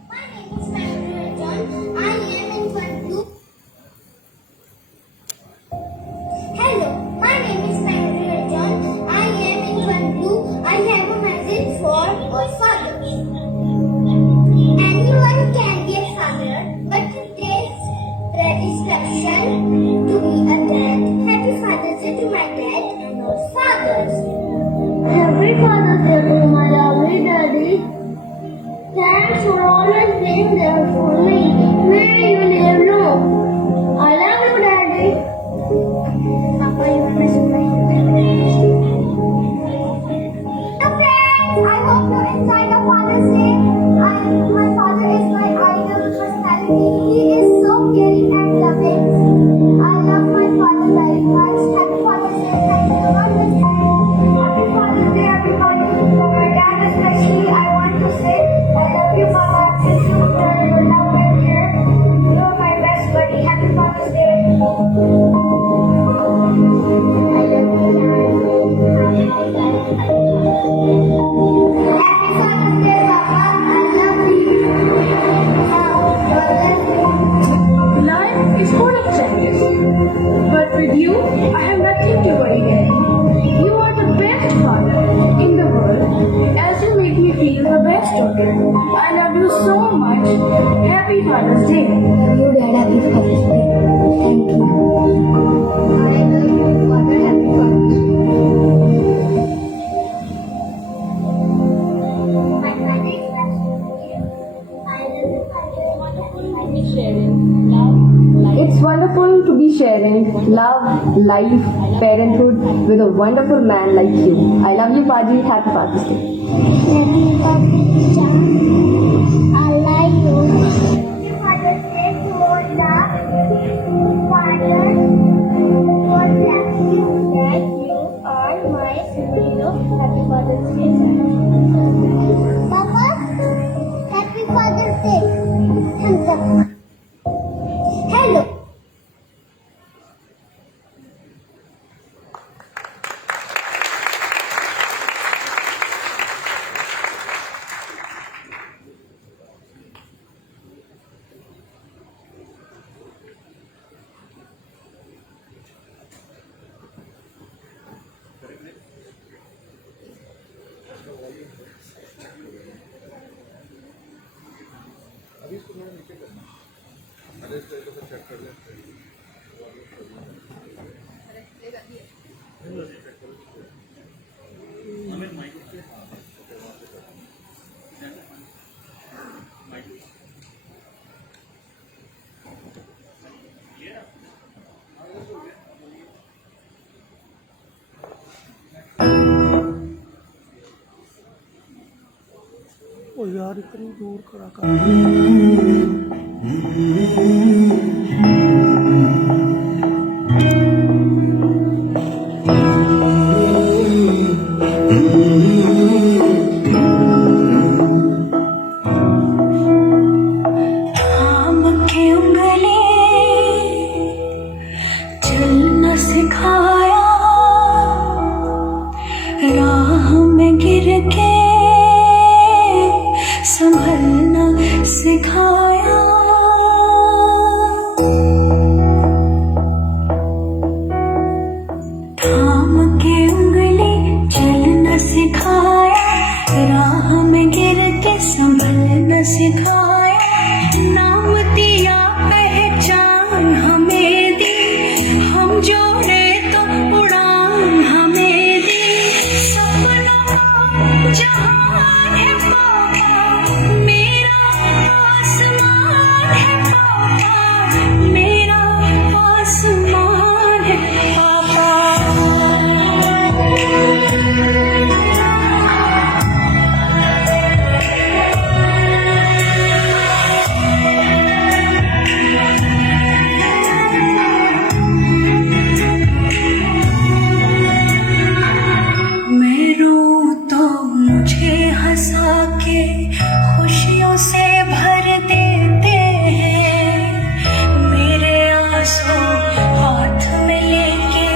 My name is Sandra John. I am in Fund 2. Hello, my name is Sandra John. I am in Fund 2. I have a message for all fathers. Anyone can be a father, but it takes predisposition to be a dad. Happy Father's Day to my dad and all fathers. Happy Father's Day to my lovely daddy. Thanks for always being there for me. May you live long. I love you, Daddy. Papa, you miss me. Hello friends, I hope you're enjoying the Father's Day. My father is my ideal personality. He is so caring and loving. I love my father very much. Happy Father's Day. Thank you. God bless you. Happy Father's Day, everybody. For my dad especially, I want to say I love you, Papa. Miss you for your love and care. You are my best buddy. Happy Father's Day. I love you, Dad. Happy Father's Day, Papa. I love you. Life is full of challenges, but with you, I have nothing to worry, Daddy. You are the best father in the world, as you make me feel the best of it. I love you so much. Happy Father's Day. Love you, Dad. Happy Father's Day. Thank you. I love you, Father. Happy Father's Day. My father is I love you, Father. It's wonderful to be sharing love, life, parenthood with a wonderful man like you. I love you, Paji. Happy Father's Day. Happy Father's Day. I like you. Happy Father's Day to all the fathers for practice that you are my hero. Happy Father's Day, sir. Papa, Happy Father's Day. Thumbs up. Hello. यार इतनी दूर खड़ा कर थाम के उंगली चलना सिखाया, राह में गिर के संभलना सिखाया। थाम के उंगली चलना सिखाया, राह में गिर के संभलना सिखाया। नाम दिया पहचान हमें दी, हम जोड़े तो उड़ान हमें दी। सपनों का जहान है पापा, मेरा आसमान है पापा, मेरा आसमान है पापा। मैं रोऊं तो मुझे हंसा के खुशियों से भर देते हैं। मेरे आंसू हाथ में लेके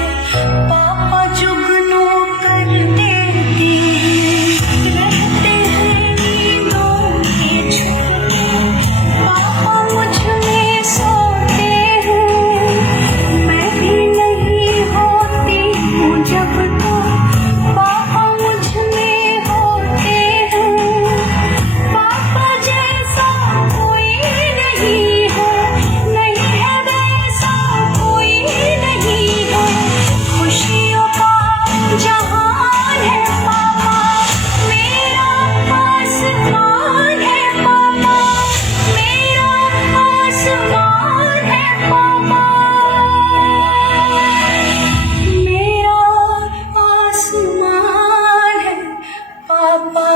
पापा जुगनू कर देते हैं। रहते हैं नींदों के झोंके, पापा मुझ में सोते हैं। मैं भी नहीं होती हूँ जब तो पापा मुझ में होते हैं। पापा जैसा कोई नहीं है, नहीं है वैसा कोई नहीं है। खुशियों का जहान है पापा, मेरा आसमान है पापा, मेरा आसमान है पापा, मेरा आसमान है पापा।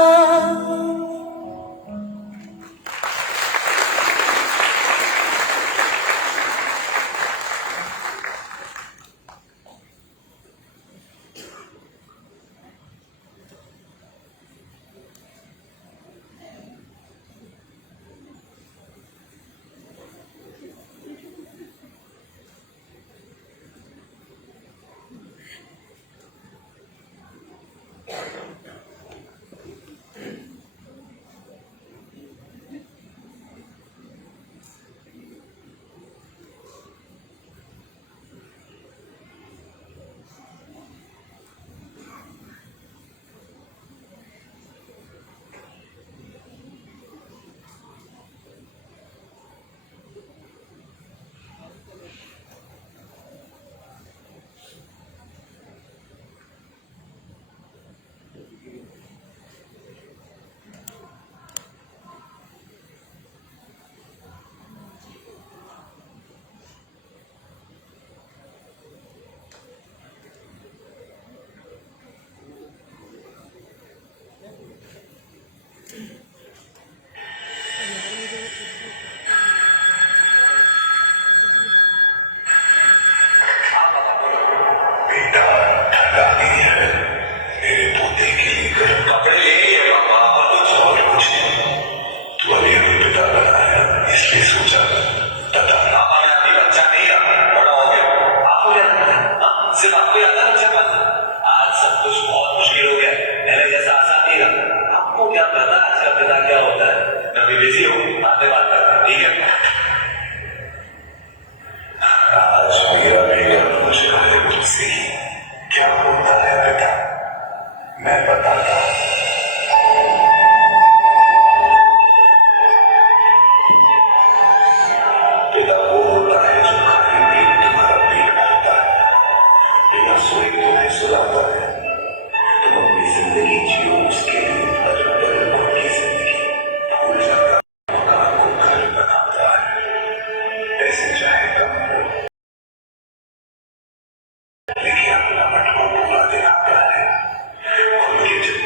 कपड़े ले लिए पापा और कुछ नहीं। तू अभी अभी पिता बना है, इसलिए सोचा पापा मैं अभी बच्चा नहीं रहा, बड़ा हो गया। आपको क्या लगता है? हाँ, सिर्फ आपको याद है बच्चा पाना? आज सब कुछ बहुत मुश्किल हो गया, पहले जैसा आसान नहीं रहा। आपको क्या पता आज का पिता क्या होता है? मैं अभी बिजी हूँ, बाद में बात करता हूँ, ठीक है? आज मेरा बेटा मुझे मुझसे क्या होता है बेटा, मैं बताता हूँ। पिता वो होता है जो खाली पेट तुम्हारा पेट भरता है, बिना सोए तुम्हें सुलाता है। तुम अपनी जिंदगी जियो उसके लिए, हर पल की जिंदगी भूल जाता मकान को घर बनाता है। ऐसे चाहे कम हो, लेकिन अपना बटवा पूरा दिन आता है। खुद के जन्म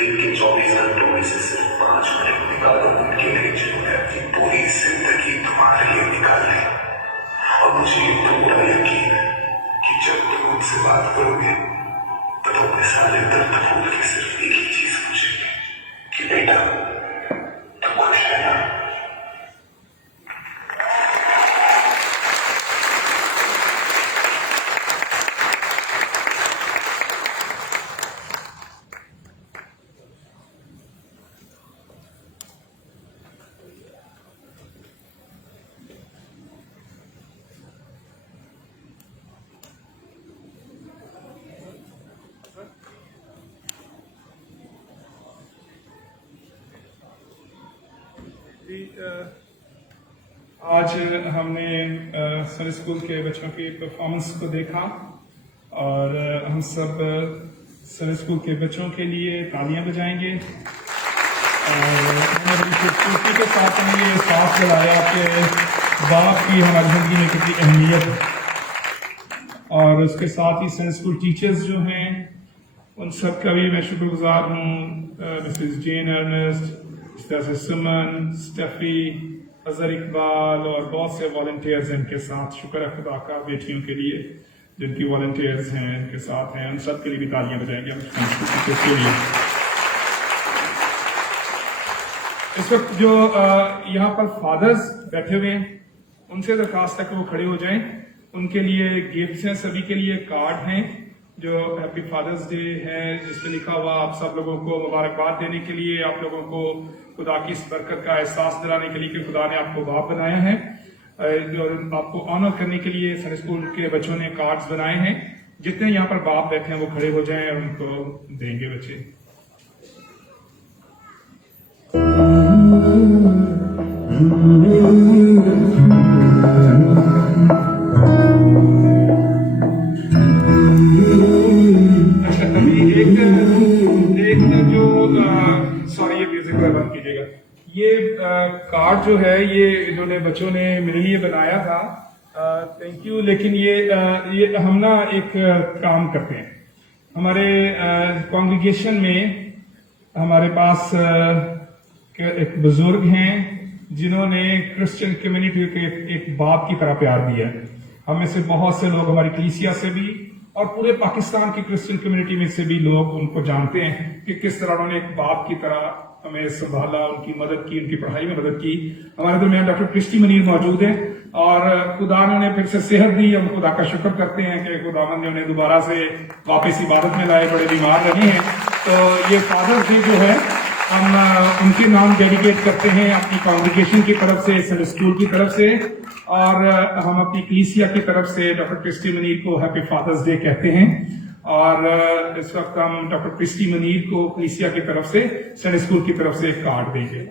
दिन के 24 घंटों में से सिर्फ 5 मिनट निकालो उनके लिए जिन्होंने अपनी पूरी जिंदगी तुम्हारे लिए निकाल ली। और मुझे ये पूरा यकीन है कि जब तुम उनसे बात करोगे तो तुम्हें सारे दर्द भूल के सिर्फ एक ही चीज पूछेंगे कि बेटा तुम खुश है ना। आज हमने सर स्कूल के बच्चों की परफॉर्मेंस को देखा और हम सब सर स्कूल के बच्चों के लिए तालियां बजाएंगे और मैंने बड़ी खूबसूरती के साथ हमें ये एहसास दिलाया कि बाप की हमारी जिंदगी में कितनी अहमियत है। और उसके साथ ही सर स्कूल टीचर्स जो हैं उन सब का भी मैं शुक्रगुजार हूँ। मिसेस जेन अर्नेस्ट, मिस्टर सुमन, स्टेफी, अजहर इकबाल और बहुत से वॉलंटियर्स हैं इनके साथ। शुक्र है खुदा का बेटियों के लिए जिनकी वॉलंटियर्स हैं इनके साथ हैं, उन सब के लिए भी तालियां बजाएंगे हम के लिए। इस वक्त जो यहाँ पर फादर्स बैठे हुए हैं उनसे दरखास्त है कि वो खड़े हो जाएं। उनके लिए गिफ्ट्स हैं, सभी के लिए कार्ड हैं जो हैप्पी फादर्स डे है जिसमें लिखा हुआ आप सब लोगों को मुबारकबाद देने के लिए, आप लोगों को खुदा की इस बरकत का एहसास दिलाने के लिए कि खुदा ने आपको बाप बनाया है और आपको ऑनर करने के लिए सन स्कूल के बच्चों ने कार्ड्स बनाए हैं। जितने यहाँ पर बाप बैठे हैं वो खड़े हो जाएं और उनको देंगे बच्चे। बंद कीजिएगा। ये कार्ड जो है ये इन्होंने बच्चों ने मेरे लिए बनाया था, थैंक यू। लेकिन ये हम ना एक काम करते हैं हमारे कॉन्ग्रीगेशन में, हमारे पास एक बुजुर्ग हैं जिन्होंने क्रिश्चियन कम्युनिटी के एक बाप की तरह प्यार दिया है। हमें से बहुत से लोग हमारी कलीसिया से भी और पूरे पाकिस्तान की क्रिश्चियन कम्युनिटी में से भी लोग उनको जानते हैं कि किस तरह उन्होंने एक बाप की तरह हमें संभाला, उनकी मदद की, उनकी पढ़ाई में मदद की। हमारे दरमियान डॉक्टर क्रिस्टी मनीर मौजूद है और खुदा ने उन्हें फिर से सेहत दी। हम खुदा का शुक्र करते हैं कि खुदावंद ने उन्हें दोबारा से वापस इबादत में लाए, बड़े बीमार रहे हैं। तो ये फादर्स डे जो है हम उनके नाम डेडिकेट करते हैं अपनी कॉन्ग्रीगेशन की तरफ से, सन स्कूल की तरफ से, और हम अपनी कलीसिया की तरफ से डॉक्टर क्रिस्टी मनीर को हैप्पी फादर्स डे कहते हैं। और इस वक्त हम डॉक्टर क्रिस्टी मनीर को कलीसिया की तरफ से सन स्कूल की तरफ से एक कार्ड देंगे।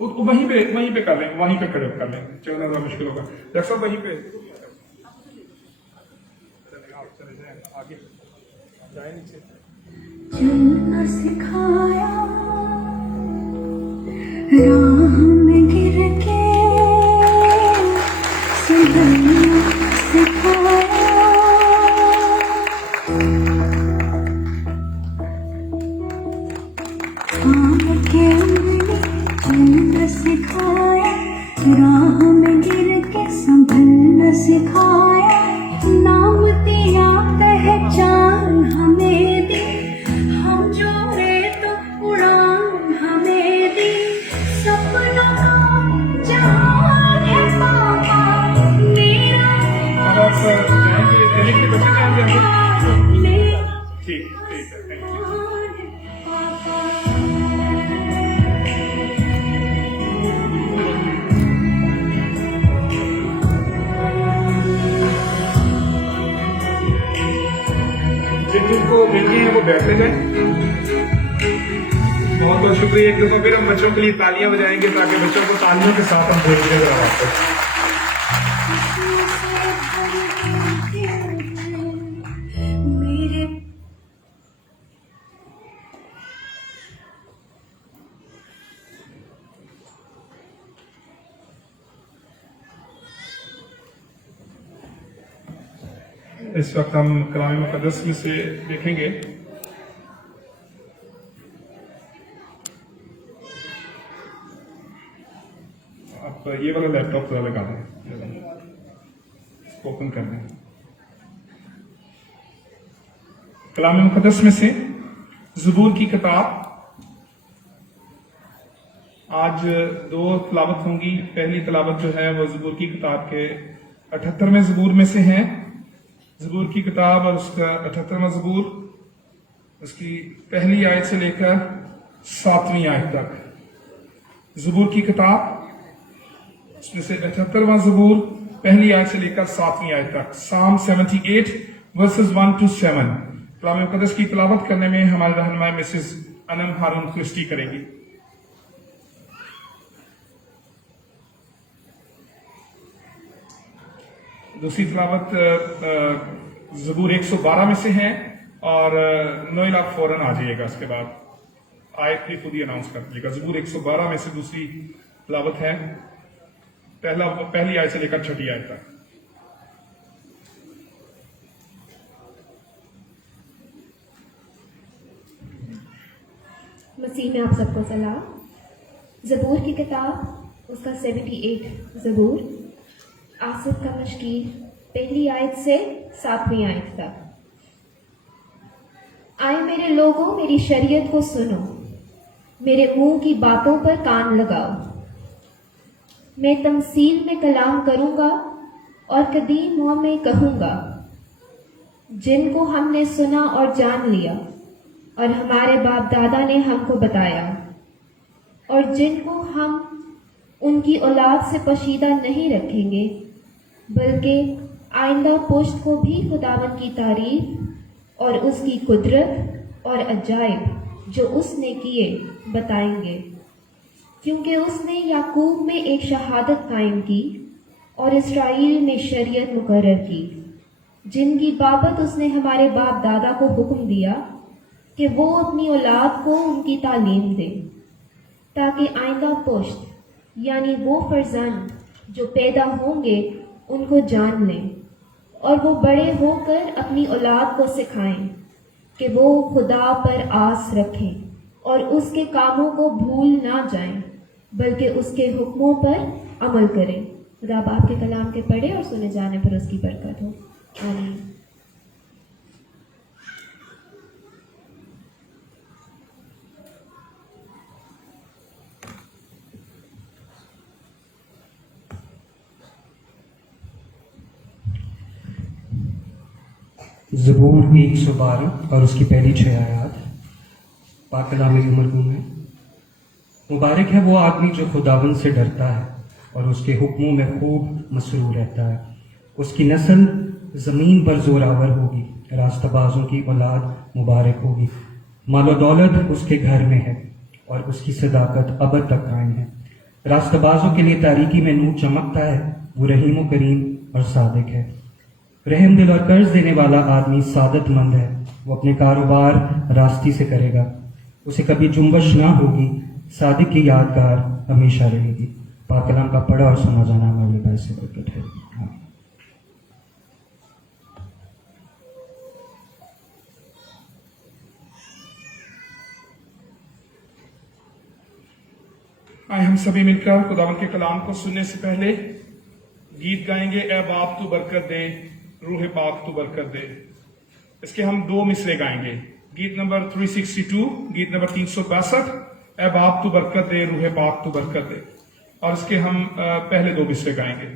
वहीं पे कर लें, वहीं पे खड़े कर लें, चलना ज्यादा मुश्किल होगा। डॉक्टर साहब वहीं पे आगे जाए नीचे। चलना सिखाया राह में गिर के, संभलना सिखाया थाम के उंगली, चलना सिखाया राह में गिर के, संभलना सिखाया नाम दिया पहचान हमें दी, हम जोड़े तो उड़ान हमें दी, सपनों का जहान है पापा मेरा, आप जाएंगे दिल्ली के बच्चे जाएंगे हम? मेरा ठीक है, थैंक यू। पापा। जिनको मिलनी है वो बैठने जाए। बहुत बहुत शुक्रिया। एक दफा फिर हम बच्चों के लिए तालियां बजाएंगे ताकि बच्चों को तालियों के साथ हम भेजेंगे आपको। मेरे इस वक्त हम कलाम मुक़द्दस में से देखेंगे आप ये वाला लैपटॉप थोड़ा लगा दें, इसको ओपन कर दें। कलाम मुकद्दस में से ज़बूर की किताब, आज दो तलावत होंगी। पहली तलावत जो है वो ज़बूर की किताब के 78वें ज़बूर में से है। ज़बूर की किताब और उसका 78वां ज़बूर, उसकी पहली आयत से लेकर 7वीं आयत तक। ज़बूर की किताब उसमें से 78वां ज़बूर पहली आयत से लेकर 7वीं आयत तक। Psalm 78 verses 1 to 7। कलाम मुकद्दस की तलावत करने में हमारे रहनुमा मिसेस अनम हारून क्रिस्टी करेगी। दूसरी तलावत ज़बूर 112 में से है, और नोएल आप फौरन आ जाइएगा, इसके बाद आयत भी खुद ही अनाउंस कर दीजिएगा। ज़बूर 112 में से दूसरी तलावत है, पहली आयत से लेकर 6ठी आयत तक। मसीह में आप सबको सलाम। ज़बूर की किताब उसका 78 ज़बूर, आसिफ का मशकीर, पहली आयत से 7वीं आयत तक। आए मेरे लोगों, मेरी शरीयत को सुनो, मेरे मुंह की बातों पर कान लगाओ। मैं तमसील में कलाम करूंगा और कदीमों में कहूंगा, जिनको हमने सुना और जान लिया और हमारे बाप दादा ने हमको बताया, और जिनको हम उनकी औलाद से पोशीदा नहीं रखेंगे, बल्कि आइंदा पुश्त को भी खुदावन की तारीफ और उसकी कुदरत और अजायब जो उसने किए बताएंगे। क्योंकि उसने याकूब में एक शहादत कायम की और इसराइल में शरीयत मुकर्रर की, जिनकी बाबत उसने हमारे बाप दादा को हुक्म दिया कि वो अपनी औलाद को उनकी तालीम दे, ताकि आइंदा पुश्त यानी वो फर्जंद जो पैदा होंगे उनको जान लें, और वो बड़े होकर अपनी औलाद को सिखाएं कि वो खुदा पर आस रखें और उसके कामों को भूल ना जाएं, बल्कि उसके हुक्मों पर अमल करें। खुदा बाप के कलाम के पढ़े और सुने जाने पर उसकी बरकत हो। आमीन। ज़बूर 112 और उसकी पहली 6 आयत। पाक कलाम मरगूम है, मुबारक है वो आदमी जो खुदावन से डरता है और उसके हुक्मों में खूब मसरूर रहता है। उसकी नस्ल ज़मीन पर जोरावर होगी, रास्ताबाजों की औलाद मुबारक होगी। मालो दौलत उसके घर में है और उसकी सदाकत अबद तक कायम है। रास्ताबाजों के लिए तारीकी में नूर चमकता है, वो रहीम व करीम और सादिक है। रहम दिल और कर्ज देने वाला आदमी सादतमंद है, वो अपने कारोबार रास्ती से करेगा, उसे कभी जुम्बश ना होगी, सादिक की यादगार हमेशा रहेगी। पाक कलाम का पढ़ा और सुना जाना हमारे लिए से बरकत है। आए हम सभी मिलकर खुदावन के कलाम को सुनने से पहले गीत गाएंगे। ए बाप तू बरकत दे, रूह पाक तू बरकत दे। इसके हम 2 मिसरे गाएंगे। गीत नंबर 362, गीत नंबर 362, ए बाप तू बरकत दे, रूह पाक तू बरकत दे। और इसके हम पहले 2 मिसरे गाएंगे।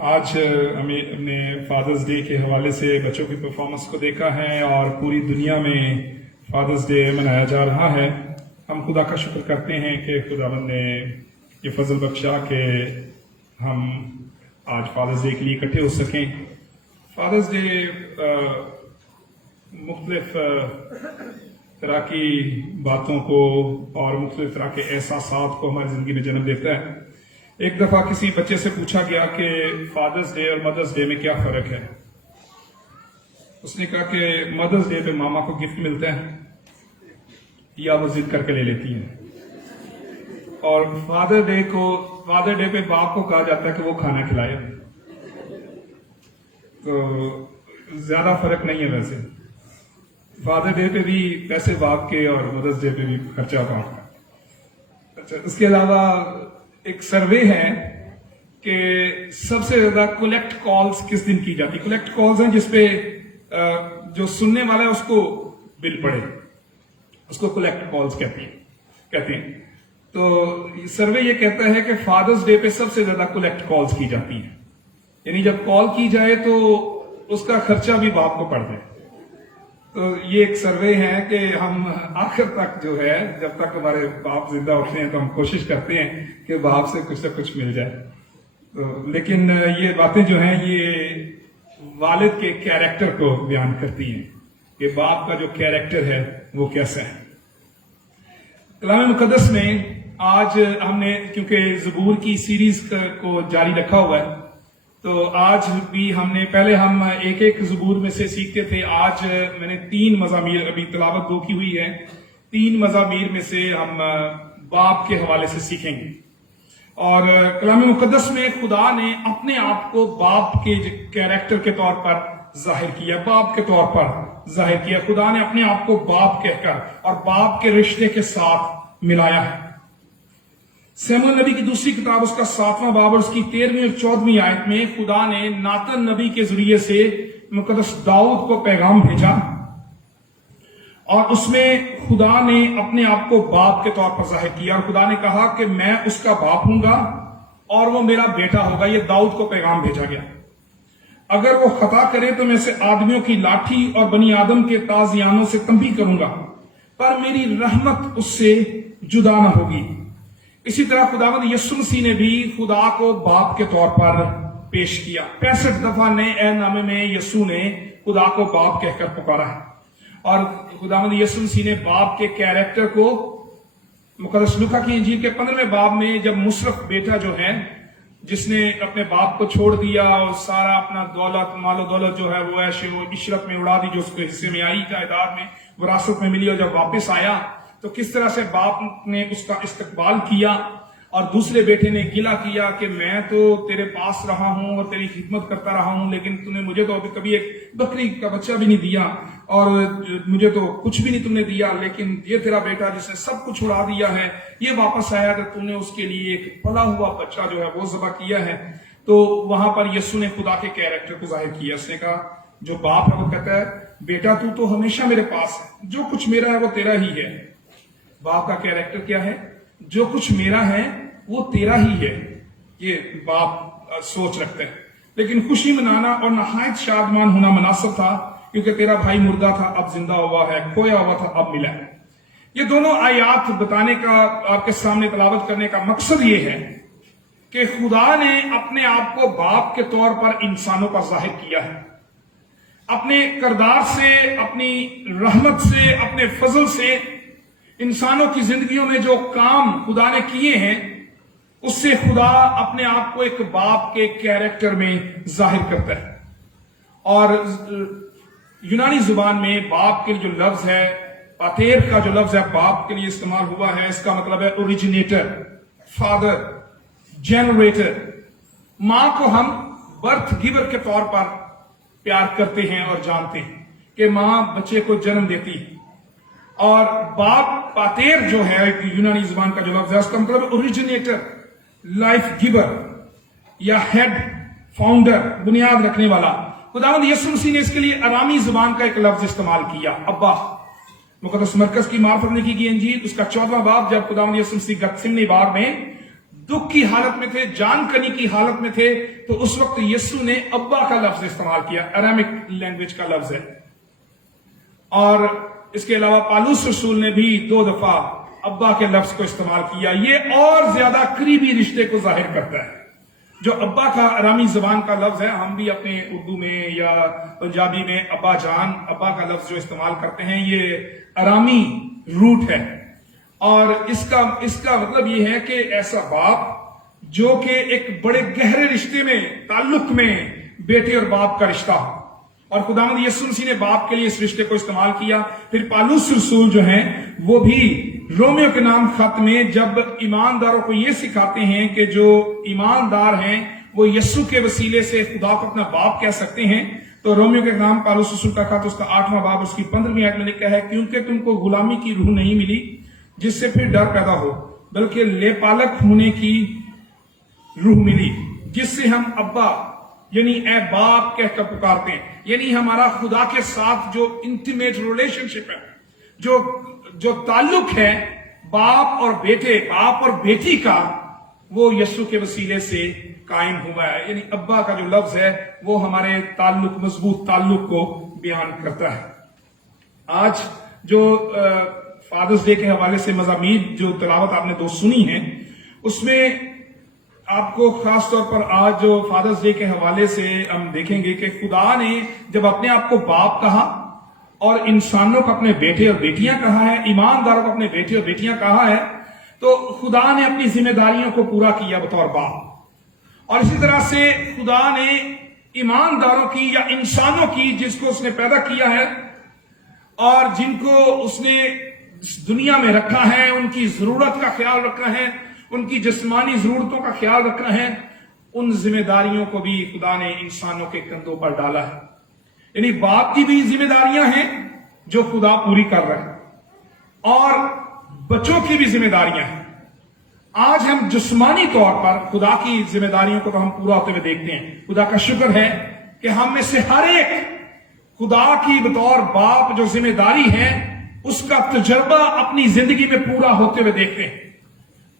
آج ہمیں اپنے فادرز ڈے کے حوالے سے بچوں کی پرفارمنس کو دیکھا ہے اور پوری دنیا میں فادرز ڈے منایا جا رہا ہے. ہم خدا کا شکر کرتے ہیں کہ خداوند نے یہ فضل بخشا کہ ہم آج فادرز ڈے کے لیے اکٹھے ہو سکیں. فادرز ڈے مختلف طرح کی باتوں کو اور مختلف طرح کے احساسات کو ہماری زندگی میں جنم دیتا ہے. ایک دفعہ کسی بچے سے پوچھا گیا کہ فادرز ڈے اور مدرز ڈے میں کیا فرق ہے. اس نے کہا کہ مدرز ڈے پہ ماما کو گفٹ ملتا ہے یا وہ ضد کر کے لے لیتی ہیں, اور فادر ڈے پہ باپ کو کہا جاتا ہے کہ وہ کھانا کھلائے. تو زیادہ فرق نہیں ہے. ویسے فادر ڈے پہ بھی پیسے باپ کے اور مدرز ڈے پہ بھی خرچہ باپ کا. اچھا, اس کے علاوہ ایک سروے ہے کہ سب سے زیادہ کلیکٹ کالز کس دن کی جاتی. کلیکٹ کالز ہیں جس پہ جو سننے والا ہے اس کو بل پڑے, اس کو کلیکٹ کالز کہتے ہیں. تو سروے یہ کہتا ہے کہ فادرز ڈے پہ سب سے زیادہ کلیکٹ کالز کی جاتی ہیں, یعنی جب کال کی جائے تو اس کا خرچہ بھی باپ کو پڑتا ہے. تو یہ ایک سروے ہے کہ ہم آخر تک جو ہے جب تک ہمارے باپ زندہ ہوتے ہیں تو ہم کوشش کرتے ہیں کہ باپ سے کچھ نہ کچھ مل جائے. لیکن یہ باتیں جو ہیں یہ والد کے کیریکٹر کو بیان کرتی ہیں کہ باپ کا جو کیریکٹر ہے وہ کیسا ہے. کلام مقدس میں آج ہم نے کیونکہ زبور کی سیریز کو جاری رکھا ہوا ہے تو آج بھی پہلے ہم ایک ایک زبور میں سے سیکھتے تھے. آج میں نے 3 مزامیر ابھی تلاوت 2 کی ہوئی ہے. 3 مزامیر میں سے ہم باپ کے حوالے سے سیکھیں گے. اور کلام مقدس میں خدا نے اپنے آپ کو باپ کے کیریکٹر کے طور پر ظاہر کیا, باپ کے طور پر ظاہر کیا. خدا نے اپنے آپ کو باپ کہہ کر اور باپ کے رشتے کے ساتھ ملایا ہے. سیموئیل نبی کی دوسری کتاب اس کا 7واں باب اور اس کی 13ویں اور 14ویں آیت میں خدا نے ناتن نبی کے ذریعے سے مقدس داؤد کو پیغام بھیجا اور اس میں خدا نے اپنے آپ کو باپ کے طور پر ظاہر کیا اور خدا نے کہا کہ میں اس کا باپ ہوں گا اور وہ میرا بیٹا ہوگا. یہ داؤد کو پیغام بھیجا گیا. اگر وہ خطا کرے تو میں اسے آدمیوں کی لاٹھی اور بنی آدم کے تازیانوں سے تنبیہ کروں گا, پر میری رحمت اس سے جدا نہ ہوگی. اسی طرح خداوند یسوع مسیح نے بھی خدا کو باپ کے طور پر پیش کیا. 65 دفعہ نئے عہد نامے میں یسوع نے خدا کو باپ کہہ کر پکارا ہے. اور خداوند یسوع مسیح نے باپ کے کیریکٹر کو مقدس لوکا کی انجیل کے 15ویں باب میں جب مصرف بیٹا جو ہے جس نے اپنے باپ کو چھوڑ دیا اور سارا اپنا دولت مال و دولت جو ہے وہ عیش و عشرت میں اڑا دی جو اس کے حصے میں آئی, جائیداد میں وراثت میں ملی, اور جب واپس آیا تو کس طرح سے باپ نے اس کا استقبال کیا اور دوسرے بیٹے نے گلہ کیا کہ میں تو تیرے پاس رہا ہوں اور تیری خدمت کرتا رہا ہوں لیکن تم نے مجھے تو کبھی ایک بکری کا بچہ بھی نہیں دیا اور مجھے تو کچھ بھی نہیں تم نے دیا, لیکن یہ تیرا بیٹا جس نے سب کچھ اڑا دیا ہے یہ واپس آیا تو تم نے اس کے لیے ایک پلا ہوا بچہ جو ہے وہ ذبح کیا ہے. تو وہاں پر یسوع نے خدا کے کیریکٹر کو ظاہر کیا. اس نے کہا جو باپ ہے وہ کہتا ہے بیٹا تو ہمیشہ میرے پاس ہے, جو کچھ میرا ہے وہ تیرا ہی ہے. باپ کا کیریکٹر کیا ہے؟ جو کچھ میرا ہے وہ تیرا ہی ہے. یہ باپ سوچ رکھتے ہیں. لیکن خوشی منانا اور نہایت شادمان ہونا مناسب تھا کیونکہ تیرا بھائی مردہ تھا اب زندہ ہوا ہے, کھویا ہوا تھا اب ملا ہے. یہ دونوں آیات بتانے کا آپ کے سامنے تلاوت کرنے کا مقصد یہ ہے کہ خدا نے اپنے آپ کو باپ کے طور پر انسانوں پر ظاہر کیا ہے. اپنے کردار سے, اپنی رحمت سے, اپنے فضل سے انسانوں کی زندگیوں میں جو کام خدا نے کیے ہیں اس سے خدا اپنے آپ کو ایک باپ کے کیریکٹر میں ظاہر کرتا ہے. اور یونانی زبان میں باپ کے لیے جو لفظ ہے, پاتیر کا جو لفظ ہے باپ کے لیے استعمال ہوا ہے, اس کا مطلب ہے اوریجنیٹر, فادر, جنریٹر. ماں کو ہم برتھ گیور کے طور پر پیار کرتے ہیں اور جانتے ہیں کہ ماں بچے کو جنم دیتی ہے, اور باپ پاتیر جو ہے یونانی زبان کا جو لفظ ہے اس کا مطلب اوریجنیٹر, لائف گیور یا ہیڈ, فاؤنڈر, بنیاد رکھنے والا. خداوند یسوع مسیح نے اس کے لیے ارامی زبان کا ایک لفظ استعمال کیا, ابا. مقدس مرکز کی معرفت لکھی گئی انجیل اس کا 14واں باب جب خداوند یسوع مسیح گتسمنی باغ میں दुख की हालत में थे, जान कनी की हालत में थे, तो उस वक्त यीशु ने अब्बा का लफ्ज इस्तेमाल किया, अरामिक लैंग्वेज का लफ्ज है। और इसके अलावा पालूस रसूल ने भी 2 दफा अब्बा के लफ्ज को इस्तेमाल किया। ये और ज्यादा करीबी रिश्ते को जाहिर करता है। जो अब्बा का अरामी जबान का लफ्ज है, हम भी अपने उर्दू में या पंजाबी में अब्बा जान, अब्बा का लफ्ज जो इस्तेमाल करते हैं, ये अरामी रूट है। और इसका मतलब ये है कि ऐसा बाप जो कि एक बड़े गहरे रिश्ते में, ताल्लुक में बेटे और बाप का रिश्ता हो, और खुदावंद यीशु मसीह ने बाप के लिए इस रिश्ते को इस्तेमाल किया। फिर पालूस रसूल जो हैं वो भी रोमियो के नाम खत में जब ईमानदारों को ये सिखाते हैं कि जो ईमानदार हैं वो यीशु के वसीले से खुदा को अपना बाप कह सकते हैं, तो रोमियो के नाम पालूस रसूल का खत उसका 8वां बाब उसकी 15वीं आयत में लिखा है, क्योंकि तुमको गुलामी की रूह नहीं मिली जिससे फिर डर पैदा हो, बल्कि लेपालक होने की रूह मिली, जिससे हम अब्बा यानी ए बाप कहकर पुकारते हैं। यानी हमारा खुदा के साथ जो इंटीमेट रिलेशनशिप है, जो ताल्लुक है बाप और बेटे, बाप और बेटी का, वो यीशु के वसीले से कायम हुआ है। यानी अब्बा का जो लफ्ज है वो हमारे ताल्लुक, मजबूत ताल्लुक को बयान करता है। आज जो फादर्स डे के हवाले से मज़ामीन जो तिलावत आपने 2 सुनी है, उसमें आपको खास तौर पर आज जो फादर्स डे के हवाले से हम देखेंगे कि खुदा ने जब अपने आप को बाप कहा और इंसानों को अपने बेटे और बेटियां कहा है, ईमानदारों को अपने बेटे और बेटियां कहा है, तो खुदा ने अपनी जिम्मेदारियों को पूरा किया बतौर बाप। और इसी तरह से खुदा ने ईमानदारों की या इंसानों की, जिसको उसने पैदा किया है और जिनको उसने दुनिया में रखा है, उनकी जरूरत का ख्याल रखा है, उनकी जिस्मानी जरूरतों का ख्याल रखना है, उन जिम्मेदारियों को भी खुदा ने इंसानों के कंधों पर डाला है। यानी बाप की भी जिम्मेदारियां हैं जो खुदा पूरी कर रहा है, और बच्चों की भी जिम्मेदारियां हैं। आज हम जिस्मानी तौर पर खुदा की जिम्मेदारियों को तो हम पूरा होते हुए देखते हैं। खुदा का शुक्र है कि हम में से हर एक खुदा की बतौर बाप जो जिम्मेदारी है उसका तजर्बा अपनी जिंदगी में पूरा होते हुए देखते हैं।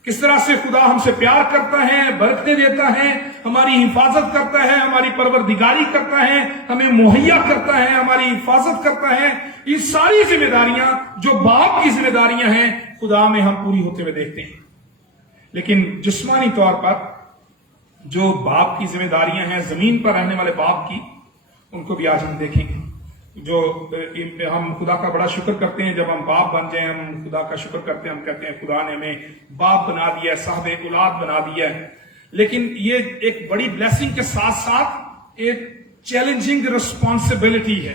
किस तरह से खुदा हमसे प्यार करता है, बरकतें देता है, हमारी हिफाजत करता है, हमारी परवरदिगारी करता है, हमें मुहैया करता है, हमारी हिफाजत करता है। ये सारी जिम्मेदारियां जो बाप की जिम्मेदारियां हैं, खुदा में हम पूरी होते हुए देखते हैं। लेकिन जिस्मानी तौर पर जो बाप की जिम्मेदारियां हैं, जमीन पर रहने वाले बाप की, उनको भी आज हम देखेंगे। जो हम खुदा का बड़ा शुक्र करते हैं जब हम बाप बन जाए, हम खुदा का शुक्र करते हैं, हम कहते हैं खुदा ने हमें बाप बना दिया है, साहबे औलाद बना दिया है। लेकिन ये एक बड़ी ब्लेसिंग के साथ साथ एक चैलेंजिंग रिस्पॉन्सिबिलिटी है।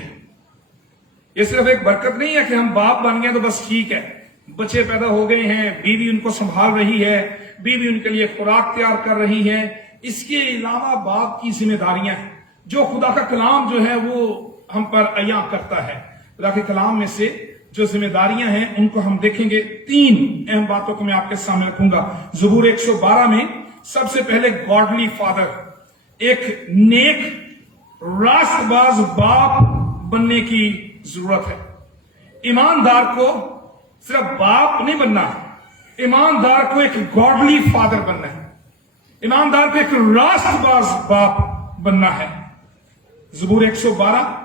ये सिर्फ एक बरकत नहीं है कि हम बाप बन गए तो बस ठीक है, बच्चे पैदा हो गए हैं, बीवी उनको संभाल रही है, बीवी उनके लिए खुराक तैयार कर रही है। इसके अलावा बाप की जिम्मेदारियां हैं जो खुदा का कलाम जो है वो हम पर अया करता है। खुदा के कलाम में से जो जिम्मेदारियां हैं उनको हम देखेंगे। 3 अहम बातों को मैं आपके सामने रखूंगा। ज़बूर 112 में सबसे पहले गॉडली फादर, एक नेक रास्तबाज बाप बनने की जरूरत है। ईमानदार को सिर्फ बाप नहीं बनना है, ईमानदार को एक गॉडली फादर बनना है, ईमानदार को एक रास्तबाज बाप बनना है। ज़बूर 112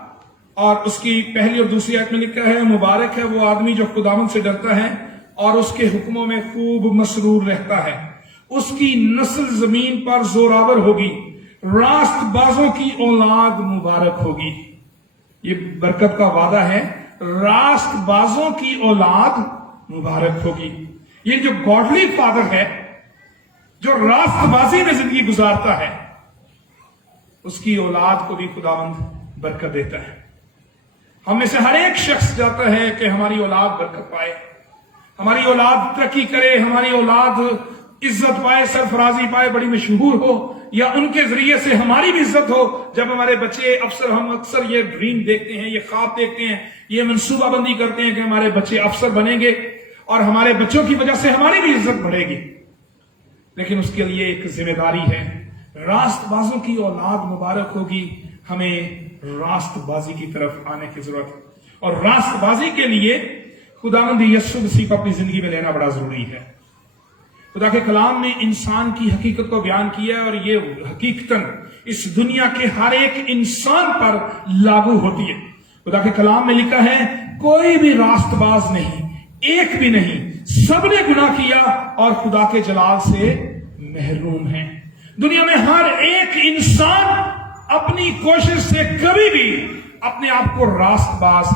और उसकी पहली और दूसरी आयत में लिखा है, मुबारक है वो आदमी जो खुदावंद से डरता है और उसके हुक्मों में खूब मसरूर रहता है। उसकी नस्ल जमीन पर जोरावर होगी, रास्तबाजों की औलाद मुबारक होगी। ये बरकत का वादा है, रास्तबाजों की औलाद मुबारक होगी। ये जो गॉडली फादर है, जो रास्तबाजी में जिंदगी गुजारता है, उसकी औलाद को भी खुदावंद बरकत देता है। हम में से हर एक शख्स चाहता है कि हमारी औलाद बरकत पाए, हमारी औलाद तरक्की करे, हमारी औलाद इज्जत पाए, सरफराजी पाए, बड़ी मशहूर हो, या उनके जरिए से हमारी भी इज्जत हो। जब हमारे बच्चे अफसर, हम अक्सर ये ड्रीम देखते हैं, ये ख्वाब देखते हैं, ये मनसूबाबंदी करते हैं कि हमारे बच्चे अफसर बनेंगे और हमारे बच्चों की वजह से हमारी भी इज्जत बढ़ेगी। लेकिन उसके लिए एक जिम्मेदारी है, रास्तबाजों की औलाद मुबारक होगी। हमें रास्तबाजी की तरफ आने की जरूरत है, और रास्तबाजी के लिए खुदावंद यीशु मसीह को अपनी जिंदगी में लेना बड़ा जरूरी है। खुदा के कलाम ने इंसान की हकीकत को बयान किया है और ये हकीकतन इस दुनिया के हर एक इंसान पर लागू होती है। खुदा के कलाम में लिखा है कोई भी रास्तबाज नहीं, एक भी नहीं, सबने गुनाह किया और खुदा के जलाल से महरूम है। दुनिया में हर एक इंसान अपनी कोशिश से कभी भी अपने आप को रास्तबाज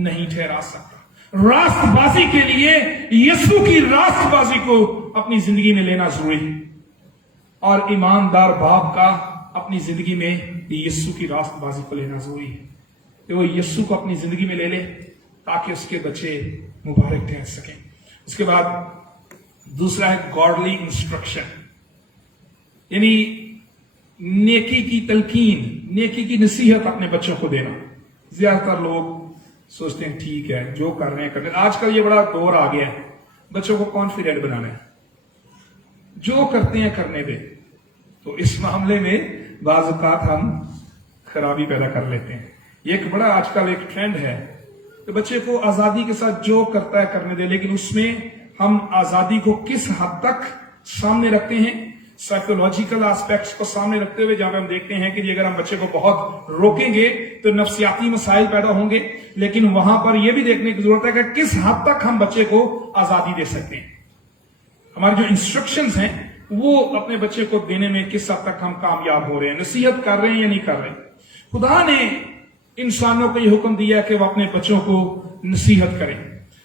नहीं ठहरा सकता। रास्तबाजी के लिए यीशु की रास्तबाजी को अपनी जिंदगी में लेना जरूरी है और ईमानदार बाप का अपनी जिंदगी में यीशु की रास्तबाजी को लेना जरूरी है कि वो यीशु को अपनी जिंदगी में ले ले ताकि उसके बच्चे मुबारक ठहर सकें। उसके बाद दूसरा है गॉडली इंस्ट्रक्शन, यानी नेकी की तलकीन, नेकी की नसीहत अपने बच्चों को देना। ज्यादातर लोग सोचते हैं ठीक है जो कर रहे हैं करने, आजकल ये बड़ा दौर आ गया है बच्चों को कॉन्फिडेंट बनाना है, जो करते हैं करने दे। तो इस मामले में बाज़ औक़ात हम खराबी पैदा कर लेते हैं। ये एक बड़ा आजकल एक ट्रेंड है तो बच्चे को आजादी के साथ जो करता है करने दे, लेकिन उसमें हम आजादी को किस हद तक सामने रखते हैं, साइकोलॉजिकल एस्पेक्ट्स को सामने रखते हुए, जहां पे हम देखते हैं कि अगर हम बच्चे को बहुत रोकेंगे तो नफ्सियाती मसाइल पैदा होंगे, लेकिन वहां पर यह भी देखने की जरूरत है कि किस हद तक हम बच्चे को आजादी दे सकते हैं। हमारे जो इंस्ट्रक्शंस हैं वो अपने बच्चे को देने में किस हद तक हम कामयाब हो रहे हैं, नसीहत कर रहे हैं या नहीं कर रहे। खुदा ने इंसानों को यह हुक्म दिया कि वह अपने बच्चों को नसीहत करें।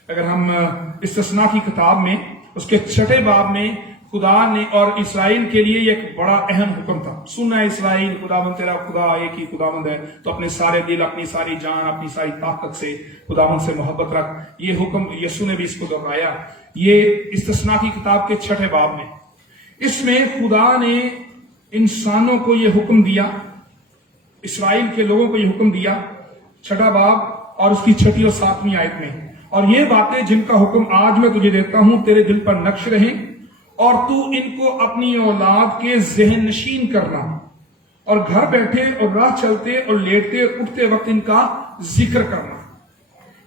अगर हम इस्तिस्ना की किताब में उसके 6 बाब में खुदा ने और इसराइल के लिए एक बड़ा अहम हुक्म था, सुनना इसराइल खुदावंद तेरा खुदा एक ही खुदावंद है, तो अपने सारे दिल, अपनी सारी जान, अपनी सारी ताकत से खुदावंद से मोहब्बत रख। ये हुक्म यीशु ने भी इसको दोहराया, ये इस्तिस्ना की किताब के 6 बाब में। इसमें खुदा ने इंसानों को ये हुक्म दिया, इसराइल के लोगों को ये हुक्म दिया, 6 बाब और उसकी 6 और 7वीं आयत में। और ये बातें जिनका हुक्म आज मैं तुझे देता हूं तेरे दिल पर नक्श रहें और तू इनको अपनी औलाद के ज़हन नशीन करना और घर बैठे और राह चलते और लेटते उठते वक्त इनका जिक्र करना।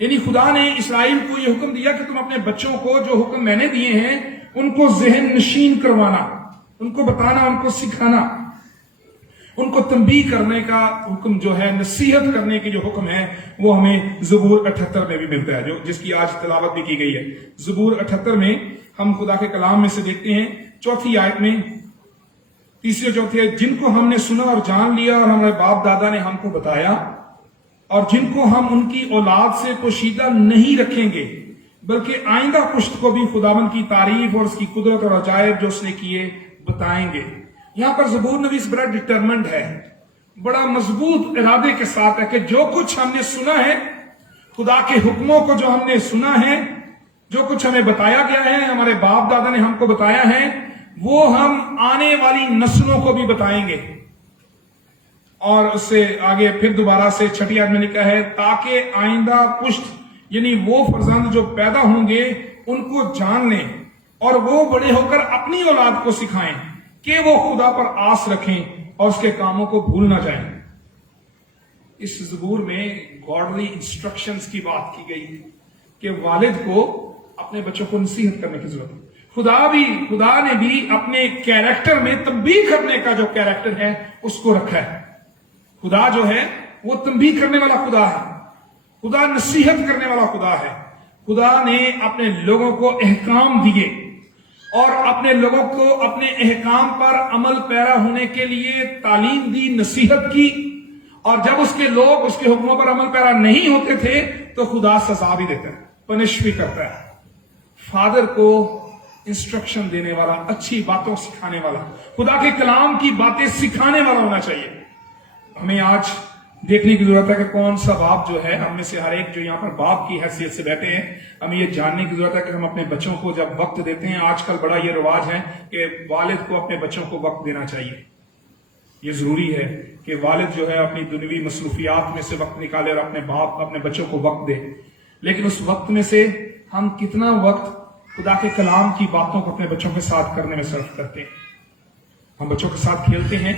यानी खुदा ने इसराइल को यह हुक्म दिया कि तुम अपने बच्चों को जो हुक्म मैंने दिए हैं उनको ज़हन नशीन करवाना, उनको बताना, उनको सिखाना, उनको तंबीह करने का हुक्म जो है, नसीहत करने की जो हुक्म है वो हमें ज़बूर 78 में भी मिलता है, जो जिसकी आज तिलावत भी की गई है। ज़बूर 78 में हम खुदा के कलाम में से देखते हैं 4वीं आयत में, 3री और 4थी आयत, जिनको हमने सुना और जान लिया और हमारे बाप दादा ने हमको बताया और जिनको हम उनकी औलाद से पोशीदा नहीं रखेंगे बल्कि आइंदा पुश्त को भी खुदावन की तारीफ और उसकी कुदरत और अजायब जो उसने किए बताएंगे। यहां पर ज़बूर नवीस बड़ा डिटरमेंट है, बड़ा मजबूत इरादे के साथ है कि जो कुछ हमने सुना है, खुदा के हुक्मों को जो हमने सुना है, जो कुछ हमें बताया गया है, हमारे बाप दादा ने हमको बताया है, वो हम आने वाली नस्लों को भी बताएंगे। और उससे आगे फिर दोबारा से 6ठी आयत में लिखा है, ताकि आइंदा पुश्त यानी वो फर्जंद जो पैदा होंगे उनको जान लें और वो बड़े होकर अपनी औलाद को सिखाएं कि वो खुदा पर आस रखें और उसके कामों को भूल ना जाएं। इस ज़बूर में गॉडली इंस्ट्रक्शंस की बात की गई है कि वालिद को अपने बच्चों को नसीहत करने की जरूरत है। खुदा ने भी अपने कैरेक्टर में तंबीह करने का जो कैरेक्टर है उसको रखा है। खुदा जो है वो तंबीह करने वाला खुदा है, खुदा नसीहत करने वाला खुदा है। खुदा ने अपने लोगों को अहकाम दिए और अपने लोगों को अपने अहकाम पर अमल पैरा होने के लिए तालीम दी, नसीहत की, और जब उसके लोग उसके हुक्मों पर अमल पैरा नहीं होते थे तो खुदा सजा भी देता है, पनिश भी करता है। फादर को इंस्ट्रक्शन देने वाला, अच्छी बातों सिखाने वाला, खुदा के कलाम की बातें सिखाने वाला होना चाहिए। हमें आज देखने की जरूरत है कि कौन सा बाप जो है, हम में से हर एक जो यहाँ पर बाप की हैसियत से बैठे हैं, हमें ये जानने की जरूरत है कि हम अपने बच्चों को जब वक्त देते हैं, आजकल बड़ा ये रिवाज है कि वालिद को अपने बच्चों को वक्त देना चाहिए। ये जरूरी है कि वालिद जो है अपनी दुनियावी मसरूफियात में से वक्त निकाले और अपने बच्चों को वक्त दे, लेकिन उस वक्त में से हम कितना वक्त खुदा के कलाम की बातों को अपने बच्चों के साथ करने में सर्फ करते हैं। हम बच्चों के साथ खेलते हैं,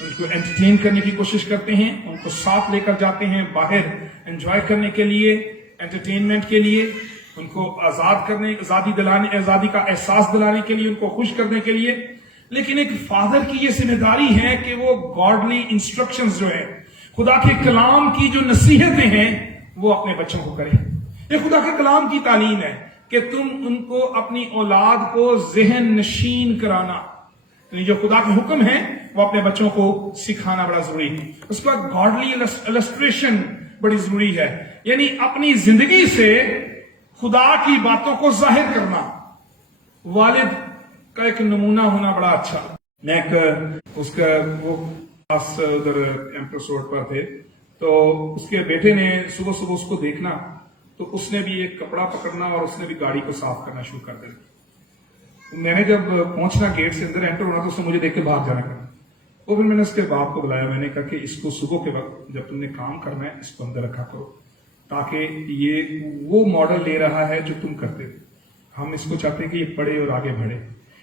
उनको एंटरटेन करने की कोशिश करते हैं, उनको साथ लेकर जाते हैं बाहर एंजॉय करने के लिए, एंटरटेनमेंट के लिए। ان کو آزادی کا احساس دلانے کے لیے، ان کو خوش کرنے کے لیے. لیکن ایک فادر کی یہ ذمہ داری ہے کہ وہ گاڈلی انسٹرکشنز جو ہے، خدا کے کلام کی جو نصیحتیں ہیں، وہ اپنے بچوں کو کرے. یہ خدا کے کلام کی تعلیم ہے کہ تم ان کو اپنی اولاد کو ذہن نشین کرانا، یعنی جو خدا کے حکم ہیں وہ اپنے بچوں کو سکھانا بڑا ضروری ہے. اس کے بعد گاڈلی السٹریشن بڑی ضروری ہے، یعنی اپنی زندگی سے خدا کی باتوں کو ظاہر کرنا. والد کا ایک نمونہ ہونا بڑا اچھا. میں اس کا وہ پاس ادھر ایمپریس روڈ پر تھے، تو اس کے بیٹے نے صبح صبح اس کو دیکھنا، تو اس نے بھی ایک کپڑا پکڑنا اور اس نے بھی گاڑی کو صاف کرنا شروع کر دیا. میں نے جب پہنچنا گیٹ سے اندر انٹر ہونا تو اس نے مجھے دیکھ کے باہر جانا کرنا. اور پھر میں نے اس کے باپ کو بلایا، میں نے کہا کہ اس کو صبح کے وقت جب تم نے کام کرنا ہے اس کو اندر رکھا کرو، تاکہ یہ وہ ماڈل لے رہا ہے جو تم کرتے ہو. ہم اس کو چاہتے ہیں کہ یہ پڑھے اور آگے بڑھے.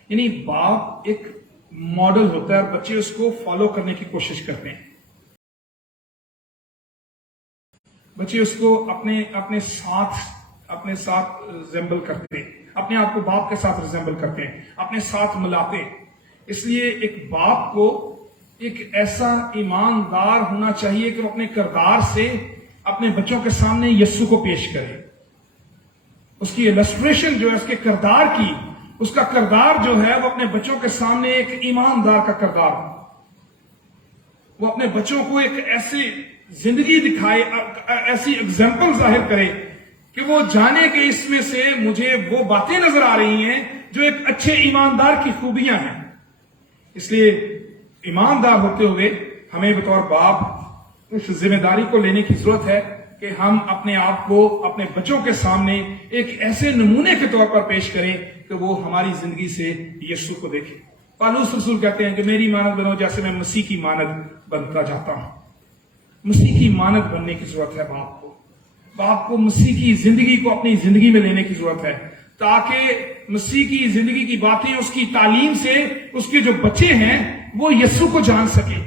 یعنی باپ ایک ماڈل ہوتا ہے اور بچے اس کو فالو کرنے کی کوشش کرتے ہیں. بچے اس کو اپنے ساتھ ریزمبل کرتے ہیں، اپنے آپ کو باپ کے ساتھ ریزمبل کرتے ہیں، اپنے ساتھ ملاتے ہیں. اس لیے ایک باپ کو ایک ایسا ایماندار ہونا چاہیے کہ وہ اپنے کردار سے اپنے بچوں کے سامنے یسوع کو پیش کرے. اس کی السٹریشن جو ہے اس کے کردار کی، اس کا کردار جو ہے وہ اپنے بچوں کے سامنے ایک ایماندار کا کردار ہو. وہ اپنے بچوں کو ایک ایسی زندگی دکھائے، ایسی اگزامپل ظاہر کرے کہ وہ جانے کہ اس میں سے مجھے وہ باتیں نظر آ رہی ہیں جو ایک اچھے ایماندار کی خوبیاں ہیں. اس لیے ایماندار ہوتے ہوئے ہمیں بطور باپ اس ذمہ داری کو لینے کی ضرورت ہے کہ ہم اپنے آپ کو اپنے بچوں کے سامنے ایک ایسے نمونے کے طور پر پیش کریں کہ وہ ہماری زندگی سے یسوع کو دیکھیں. پالوس رسول کہتے ہیں کہ میری مانند بنو جیسے میں مسیح کی مانند بنتا جاتا ہوں. مسیح کی مانند بننے کی ضرورت ہے باپ کو مسیح کی زندگی کو اپنی زندگی میں لینے کی ضرورت ہے، تاکہ مسیح کی زندگی کی باتیں، اس کی تعلیم سے اس کے جو بچے ہیں وہ یسوع کو جان سکیں.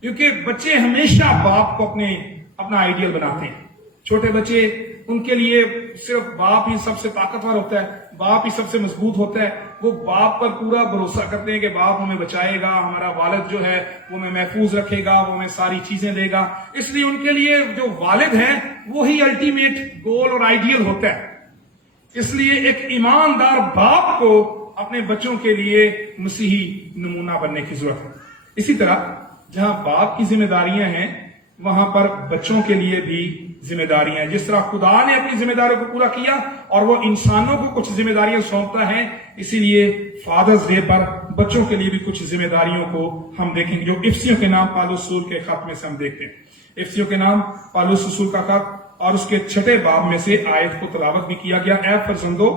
کیونکہ بچے ہمیشہ باپ کو اپنا آئیڈیل بناتے ہیں. چھوٹے بچے، ان کے لیے صرف باپ ہی سب سے طاقتور ہوتا ہے، باپ ہی سب سے مضبوط ہوتا ہے. وہ باپ پر پورا بھروسہ کرتے ہیں کہ باپ ہمیں بچائے گا، ہمارا والد جو ہے وہ ہمیں محفوظ رکھے گا، وہ ہمیں ساری چیزیں دے گا. اس لیے ان کے لیے جو والد ہے وہی الٹیمیٹ گول اور آئیڈیل ہوتا ہے. اس لیے ایک ایماندار باپ کو اپنے بچوں کے لیے مسیحی نمونہ بننے کی ضرورت ہے. اسی طرح جہاں باپ کی ذمہ داریاں ہیں وہاں پر بچوں کے لیے بھی ذمہ داریاں ہیں. جس طرح خدا نے اپنی ذمہ داریوں کو پورا کیا اور وہ انسانوں کو کچھ ذمہ داریاں سونپتا ہے، اسی لیے فادرز ڈے پر بچوں کے لیے بھی کچھ ذمہ داریوں کو ہم دیکھیں گے جو افسیوں کے نام پالوس رسول کے خط میں سے ہم دیکھتے ہیں. افسیوں کے نام پالوس رسول کا خط اور اس کے 6 باب میں سے آیت کو تلاوت بھی کیا گیا. اے فرزندو،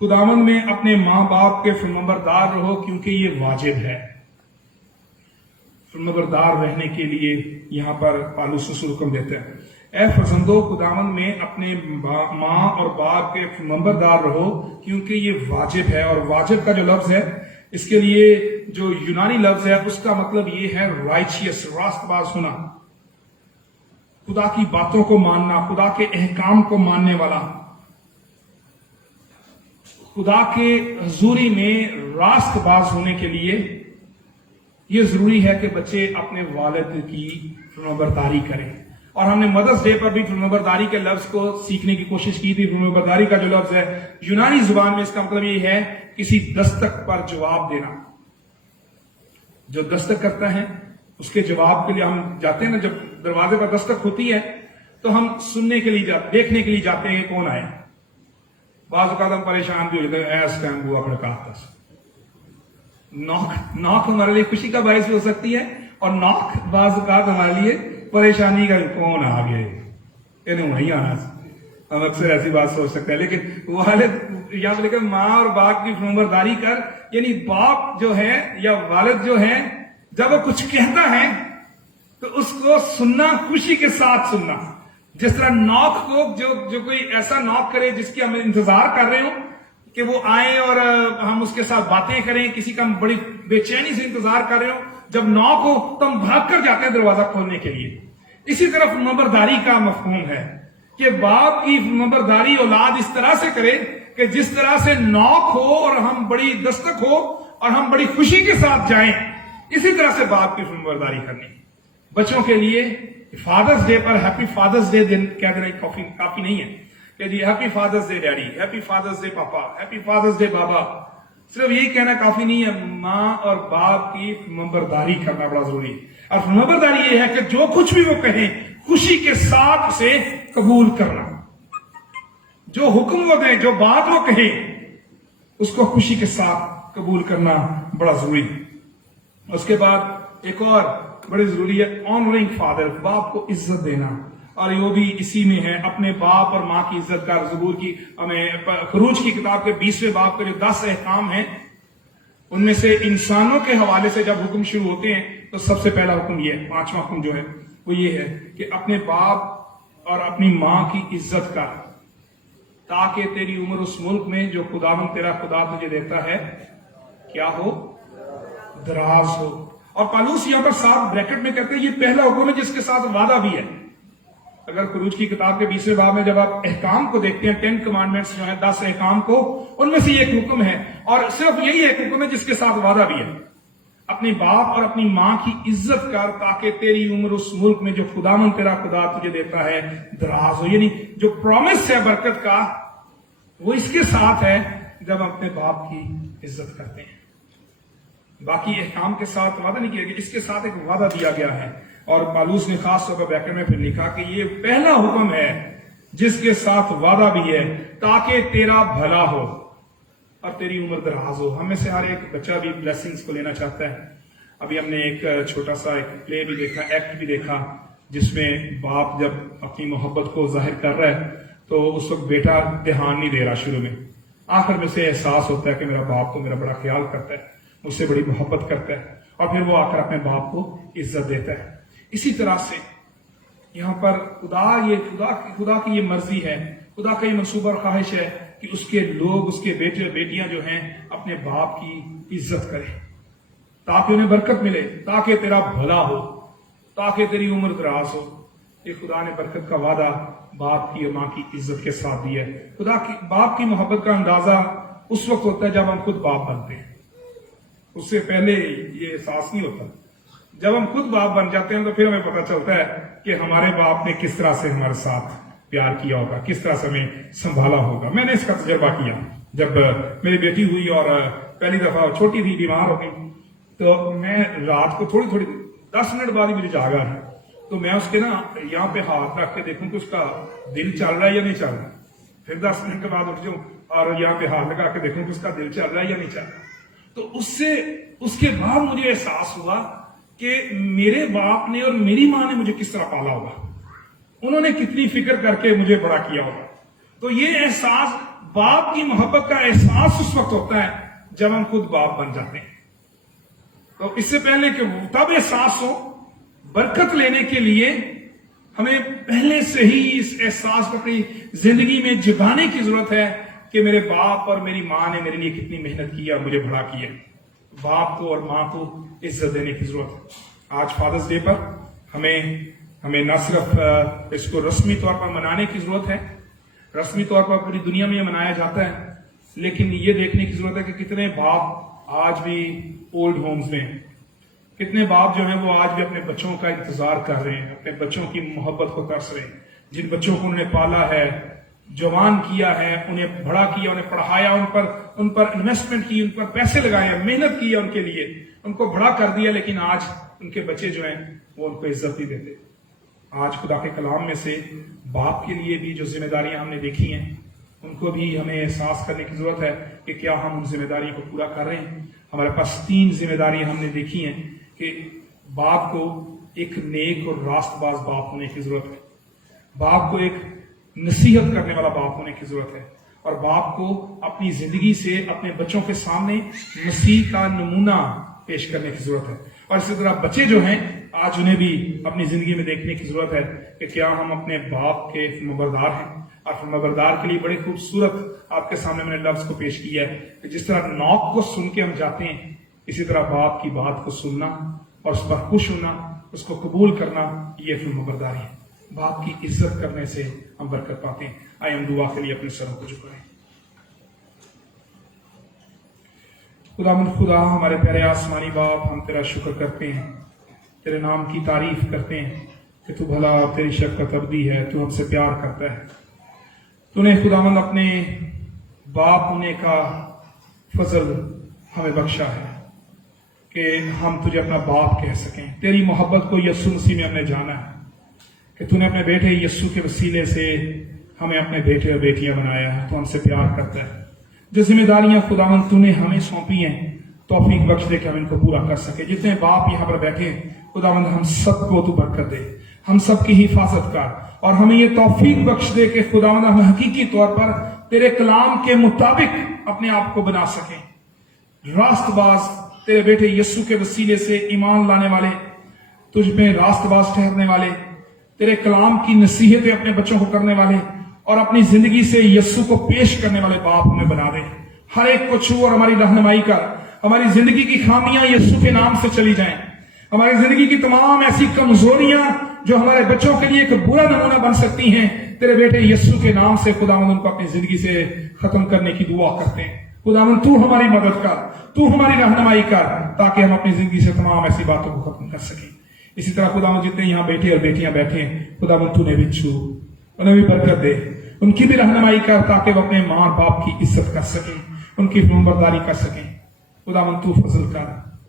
خداوند میں اپنے ماں باپ کے فرمانبردار رہو کیونکہ یہ واجب ہے. فرمانبردار رہنے کے لیے یہاں پر پالوس رسول حکم دیتے ہیں. اے فرزندو، خداوند میں اپنے ماں اور باپ کے فرمانبردار رہو کیونکہ یہ واجب ہے. اور واجب کا جو لفظ ہے اس کے لیے جو یونانی لفظ ہے اس کا مطلب یہ ہے رائچیس، راست باز ہونا، خدا کی باتوں کو ماننا، خدا کے احکام کو ماننے والا. خدا کے حضوری میں راست باز ہونے کے لیے یہ ضروری ہے کہ بچے اپنے والد کی فرمانبرداری کریں. اور ہم نے مدرس ڈے پر بھی فرمانبرداری کے لفظ کو سیکھنے کی کوشش کی تھی. فرمانبرداری کا جو لفظ ہے یونانی زبان میں اس کا مطلب یہ ہے کسی دستک پر جواب دینا. جو دستک کرتا ہے اس کے جواب کے لیے ہم جاتے ہیں نا، جب دروازے پر دستک ہوتی ہے تو ہم سننے کے لیے دیکھنے کے لیے جاتے ہیں کون آئے. بعض اوقات ہم پریشان بھی ہو جاتے ہیں، ایس ٹائم ہوا کھڑکاتا ناک ہمارے لیے خوشی کا باعث بھی ہو سکتی ہے اور ناک بعض اوقات ہمارے لیے پریشانی کا کون آ گئے وہی آنا. ہم اکثر ایسی بات سوچ سکتے ہیں. لیکن والد یاد رکھے ماں اور باپ کی فرمانبرداری کر، یعنی باپ جو ہے یا والد جو ہے جب وہ کچھ کہتا ہے تو اس کو سننا، خوشی کے ساتھ سننا. جس طرح ناک کو جو کوئی ایسا ناک کرے جس کی ہم انتظار کر رہے ہوں کہ وہ آئے اور ہم اس کے ساتھ باتیں کریں، کسی کا ہم بڑی بے چینی سے انتظار کر رہے ہوں، جب ناک ہو تو ہم بھاگ کر جاتے ہیں دروازہ کھولنے کے لیے. اسی طرح فرمانبرداری کا مفہوم ہے کہ باپ کی فرمانبرداری اولاد اس طرح سے کرے کہ جس طرح سے نوک ہو اور ہم بڑی دستک ہو اور ہم بڑی خوشی کے ساتھ جائیں، اسی طرح سے باپ کی فرمانبرداری کرنی. بچوں کے لیے فادرز ڈے پر ہیپی فادرز ڈے دن کہہ دینا کافی نہیں ہے کہ جی happy father's day daddy, happy father's day papa, happy father's day بابا. صرف یہی کہنا کافی نہیں ہے، ماں اور باپ کی فرمانبرداری کرنا بڑا ضروری ہے. اور فرمانبرداری یہ ہے کہ جو کچھ بھی وہ کہیں خوشی کے ساتھ اسے قبول کرنا. جو حکم وہ دیں، جو بات وہ کہیں، اس کو خوشی کے ساتھ قبول کرنا بڑا ضروری ہے. اس کے بعد ایک اور بڑی ضروری ہے آنرنگ فادر، باپ کو عزت دینا. اور یہ بھی اسی میں ہے، اپنے باپ اور ماں کی عزت کا. زبور کی خروج کی کتاب کے 20ویں باب کے جو 10 احکام ہیں، ان میں سے انسانوں کے حوالے سے جب حکم شروع ہوتے ہیں تو سب سے پہلا حکم یہ ہے، 5واں حکم جو ہے وہ یہ ہے کہ اپنے باپ اور اپنی ماں کی عزت کر، تاکہ تیری عمر اس ملک میں جو خداوند تیرا خدا تجھے دیتا ہے کیا ہو؟ دراز ہو. اور پالوس یہاں پر صاف بریکٹ میں کہتے ہیں یہ پہلا حکم ہے جس کے ساتھ وعدہ بھی ہے. اگر خروج کی کتاب کے 20ویں باب میں جب آپ احکام کو دیکھتے ہیں، 10 کمانڈمنٹس جو ہیں، 10 احکام کو، ان میں سے یہ ایک حکم ہے، اور صرف یہی ایک حکم ہے جس کے ساتھ وعدہ بھی ہے. اپنے باپ اور اپنی ماں کی عزت کر تاکہ تیری عمر اس ملک میں جو خداوند تیرا خدا تجھے دیتا ہے دراز ہو. یعنی جو پرومس ہے برکت کا، وہ اس کے ساتھ ہے جب ہم اپنے باپ کی عزت کرتے ہیں. باقی احکام کے ساتھ وعدہ نہیں کیا گیا، اس کے ساتھ ایک وعدہ دیا گیا ہے. اور پالوس نے خاص طور پر بیکر میں پھر لکھا کہ یہ پہلا حکم ہے جس کے ساتھ وعدہ بھی ہے تاکہ تیرا بھلا ہو اور تیری عمر دراز ہو. ہم میں سے ہر ایک بچہ بھی بلیسنگز کو لینا چاہتا ہے. ابھی ہم نے ایک چھوٹا سا ایک پلے بھی دیکھا، ایکٹ بھی دیکھا، جس میں باپ جب اپنی محبت کو ظاہر کر رہا ہے تو اس وقت بیٹا دھیان نہیں دے رہا. شروع میں آخر میں سے احساس ہوتا ہے کہ میرا باپ تو میرا بڑا خیال کرتا ہے، مجھ سے بڑی محبت کرتا ہے، اور پھر وہ آ کر اپنے باپ کو عزت دیتا ہے. اسی طرح سے یہاں پر خدا کی یہ مرضی ہے، خدا کا یہ منصوبہ اور خواہش ہے کہ اس کے لوگ، اس کے بیٹے اور بیٹیاں جو ہیں اپنے باپ کی عزت کریں تاکہ انہیں برکت ملے، تاکہ تیرا بھلا ہو، تاکہ تیری عمر دراز ہو. یہ خدا نے برکت کا وعدہ باپ کی اور ماں کی عزت کے ساتھ دیا ہے. باپ کی محبت کا اندازہ اس وقت ہوتا ہے جب ہم خود باپ بنتے ہیں. اس سے پہلے یہ احساس نہیں ہوتا. جب ہم خود باپ بن جاتے ہیں تو پھر ہمیں پتہ چلتا ہے کہ ہمارے باپ نے کس طرح سے ہمارے ساتھ پیار کیا ہوگا، کس طرح سے ہمیں سنبھالا ہوگا. میں نے اس کا تجربہ کیا جب میری بیٹی ہوئی اور پہلی دفعہ چھوٹی تھی، بیمار ہو گئی، تو میں رات کو تھوڑی 10 منٹ بعد ہی مجھے جاگا ہے، تو میں اس کے یہاں پہ ہاتھ رکھ کے دیکھوں کہ اس کا دل چل رہا ہے یا نہیں چل رہا. پھر 10 منٹ کے بعد اٹھ جاؤں اور یہاں پہ ہاتھ لگا کے دیکھوں کہ اس کا دل چل رہا ہے یا نہیں چل رہا. تو اس کے بعد مجھے احساس ہوا کہ میرے باپ نے اور میری ماں نے مجھے کس طرح پالا ہوگا، انہوں نے کتنی فکر کر کے مجھے بڑا کیا ہوگا. تو یہ احساس، باپ کی محبت کا احساس اس وقت ہوتا ہے جب ہم خود باپ بن جاتے ہیں. تو اس سے پہلے کہ تب احساس ہو، برکت لینے کے لیے ہمیں پہلے سے ہی اس احساس کو اپنی زندگی میں جگانے کی ضرورت ہے کہ میرے باپ اور میری ماں نے میرے لیے کتنی محنت کی اور مجھے بڑا کیا. باپ کو اور ماں کو عزت دینے کی ضرورت ہے. آج فادرز ڈے پر ہمیں نہ صرف اس کو رسمی طور پر منانے کی ضرورت ہے، رسمی طور پر پوری دنیا میں یہ منایا جاتا ہے، لیکن یہ دیکھنے کی ضرورت ہے کہ کتنے باپ آج بھی اولڈ ہومز میں ہیں، کتنے باپ جو ہیں وہ آج بھی اپنے بچوں کا انتظار کر رہے ہیں، اپنے بچوں کی محبت کو ترس رہے ہیں. جن بچوں کو انہوں نے پالا ہے، جوان کیا ہے، انہیں بڑا کیا، انہیں پڑھایا، ان پر انویسٹمنٹ کی، ان پر پیسے لگائے، محنت کی ان کے لیے، ان کو بڑا کر دیا، لیکن آج ان کے بچے جو ہیں وہ ان کو عزت نہیں دیتے. آج خدا کے کلام میں سے باپ کے لیے بھی جو ذمہ داریاں ہم نے دیکھی ہیں، ان کو بھی ہمیں احساس کرنے کی ضرورت ہے کہ کیا ہم ان ذمہ داریوں کو پورا کر رہے ہیں. ہمارے پاس 3 ذمہ داریاں ہم نے دیکھی ہیں کہ باپ کو ایک نیک اور راست باز باپ ہونے کی ضرورت ہے، باپ کو ایک نصیحت کرنے والا باپ ہونے کی ضرورت ہے، اور باپ کو اپنی زندگی سے اپنے بچوں کے سامنے مسیح کا نمونہ پیش کرنے کی ضرورت ہے. اور اسی طرح بچے جو ہیں آج انہیں بھی اپنی زندگی میں دیکھنے کی ضرورت ہے کہ کیا ہم اپنے باپ کے فرمانبردار ہیں. اور فرمانبردار کے لیے بڑی خوبصورت آپ کے سامنے میں نے لفظ کو پیش کیا ہے کہ جس طرح نوک کو سن کے ہم جاتے ہیں، اسی طرح باپ کی بات کو سننا اور اس پر خوش ہونا، اس کو قبول کرنا، یہ فرمانبرداری ہے. बाप की इज्जत करने से हम बरकत पाते हैं। आइए हम दुआ के लिए अपने सरों को झुकाएं। खुदा हमारे प्यारे आसमानी बाप, हम तेरा शुक्र करते हैं, तेरे नाम की तारीफ करते हैं कि तू भला, तेरी शफ़क़त अबदी है, तू हमसे प्यार करता है। तूने खुदावंद अपने बाप होने का फजल हमें बख्शा है कि हम तुझे अपना बाप कह सकें। तेरी मोहब्बत को यस्सु मसीह में हमने जाना है कि तूने अपने बेटे यस्सु के वसीले से हमें अपने बेटे और बेटियां बनाया है। तो हमसे प्यार करता है। जो जिम्मेदारियां खुदावंद तूने हमें सौंपी हैं, तौफीक बख्श दे कि हम इनको पूरा कर सके। जितने बाप यहाँ पर बैठे हैं खुदावंद, हम सबको तू बरकत दे, हम सबकी हिफाजत कर, और हमें ये तौफीक बख्श दे कि खुदावंद हम हकीकी तौर पर तेरे कलाम के मुताबिक अपने आप को बना सकें। रास्तबाज तेरे बेटे यस्सु के वसीले से ईमान लाने वाले, तुझ में रास्तबाज ठहरने वाले, तेरे कलाम की नसीहतें अपने बच्चों को करने वाले और अपनी जिंदगी से यस्सु को पेश करने वाले बाप हमें बना दे। हर एक को छू और हमारी रहनुमाई कर। हमारी जिंदगी की खामियां यस्सु के नाम से चली जाएं। हमारी जिंदगी की तमाम ऐसी कमजोरियां जो हमारे बच्चों के लिए एक बुरा नमूना बन सकती हैं, तेरे बेटे यस्सु के नाम से खुदावंद उनको अपनी जिंदगी से खत्म करने की दुआ करते हैं। खुदावंद तू हमारी मदद कर, तू हमारी रहनुमाई कर, ताकि हम अपनी जिंदगी से तमाम ऐसी बातों को खत्म कर सकें। इसी तरह खुदावंद जितने यहाँ बेटे और बेटियां बैठे हैं, खुदावंद तूने भी छू, उन्हें भी बरकत दे, उनकी भी रहनुमाई कर, ताकि वो अपने माँ बाप की इज्जत कर सकें, उनकी फरमाबरदारी कर सकें। खुदावंद तू फजल कर,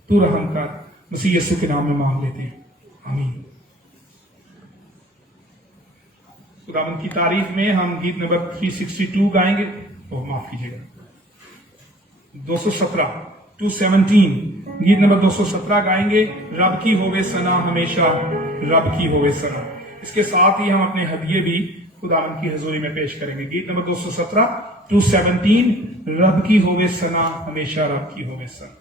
तू रहम कर, मसीह यीशु के नाम में मांग लेते हैं, आमीन। खुदावंद की तारीफ में हम गीत नंबर 362 गाएंगे। माफ कीजिएगा, 217 गीत नंबर 217 गाएंगे। रब की होवे सना, हमेशा रब की होवे सना। इसके साथ ही हम अपने हदिये भी खुदावंद की हजूरी में पेश करेंगे। गीत नंबर 217 रब की होवे सना, हमेशा रब की होवे सना।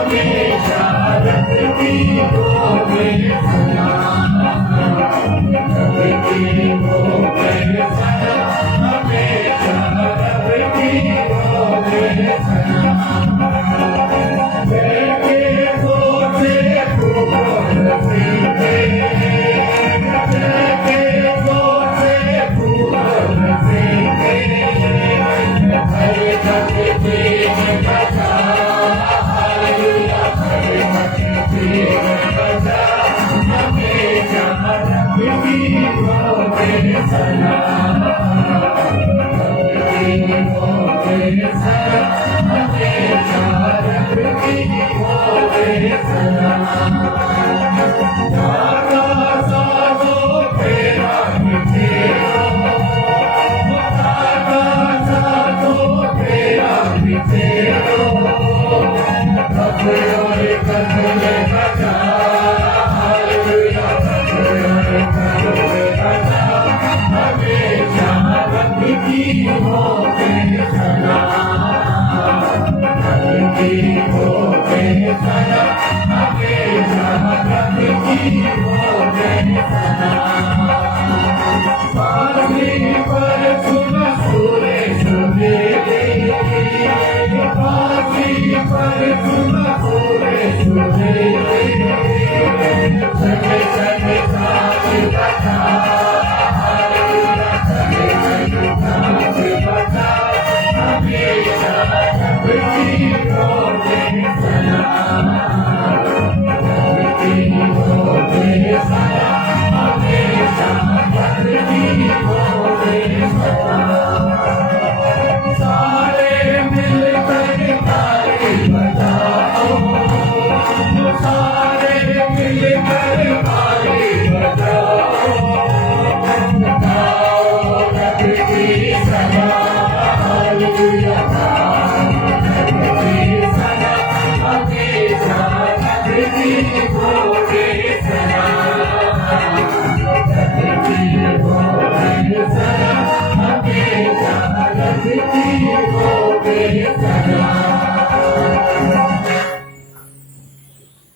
हमेशा रब की होवे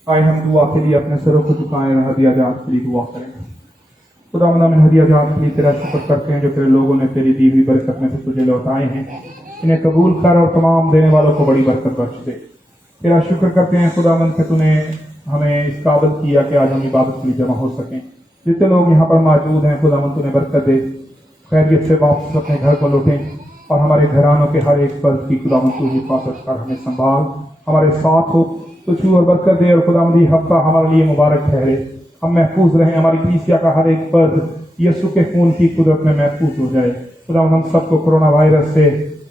आए हम दुआ के लिए अपने सरों को झुकाएं और हदिया जात के लिए दुआ करें। खुदावंद हम हदिया जात के लिए तेरा शुक्र करते हैं जो तेरे लोगों ने तेरी दी हुई बरकत में से तुझे लौटाए हैं। इन्हें कबूल कर और तमाम देने वालों को बड़ी बरकत बख्श दे। तेरा शुक्र करते हैं खुदावंद कि तूने हमें इस काबिल किया कि आज हम इबादत के लिए जमा हो सकें। जितने लोग यहाँ पर मौजूद हैं खुदावंद तूने बरकत दे, खैरियत से वापस अपने घर को लौटें और हमारे घरानों के हर एक फर्द की खुदावंद तू हिफाजत कर, हमें संभाल, हमारे साथ हो, तो छू और बरकत दे और खुदावंद ये हफ्ता हमारे लिए मुबारक ठहरे। हम महफूज रहें, हमारी कलीसिया का हर एक फर्द यीशु के खून की कुदरत में महफूज हो जाए। खुदावंद हम सबको कोरोना वायरस से,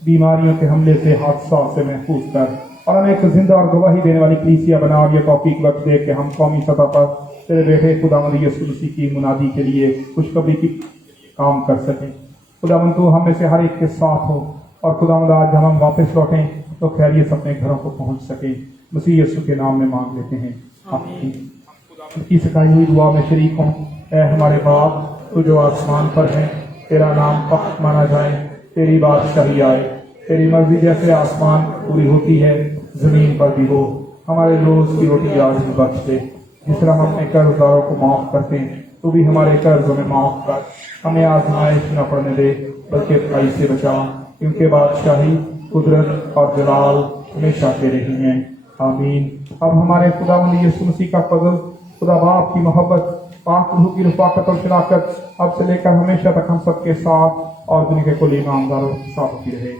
बीमारियों के हमले से, हादसा से महफूज कर और हमें एक जिंदा और गवाही देने वाली कलीसिया बना और ये तौफीक वक्त दे कि हम कौमी सतह पर तेरे बेटे खुदावंद यीशु मसीह की मुनादी के लिए खुशखबरी की काम कर सकें। खुदावंद तू हम में से हर एक के साथ हो और खुदावंद आज जब हम वापस लौटें तो खैरियत से अपने घरों को पहुंच सके। मसीह यीशु के नाम में मांग लेते हैं, आमीन। की सिखाई हुई दुआ में शरीक हों। ऐ हमारे बाप तू जो आसमान पर है, तेरा नाम पक माना जाए, तेरी बादशाही आए, तेरी मर्जी जैसे आसमान पूरी होती है जमीन पर भी हो। हमारे रोज की रोटी आज हमें बख्श दे, जिस तरह हम अपने कर्जदारों को माफ करते हैं तो भी हमारे कर्जों में माफ कर। हमें आजमाइश न पड़ने दे बल्कि बुराई से बचा, क्योंकि बादशाही, कुदरत और जलाल हमेशा तेरे ही हैं, आमीन। अब हमारे खुदावंद यीशु मसीह का फजल, खुदा बाप की मोहब्बत, पाक रूह की रफाकत और शराकत अब से लेकर हमेशा तक हम सबके साथ और दुनिया के कुल ईमानदारों के साथ होती रहे,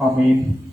आमीन।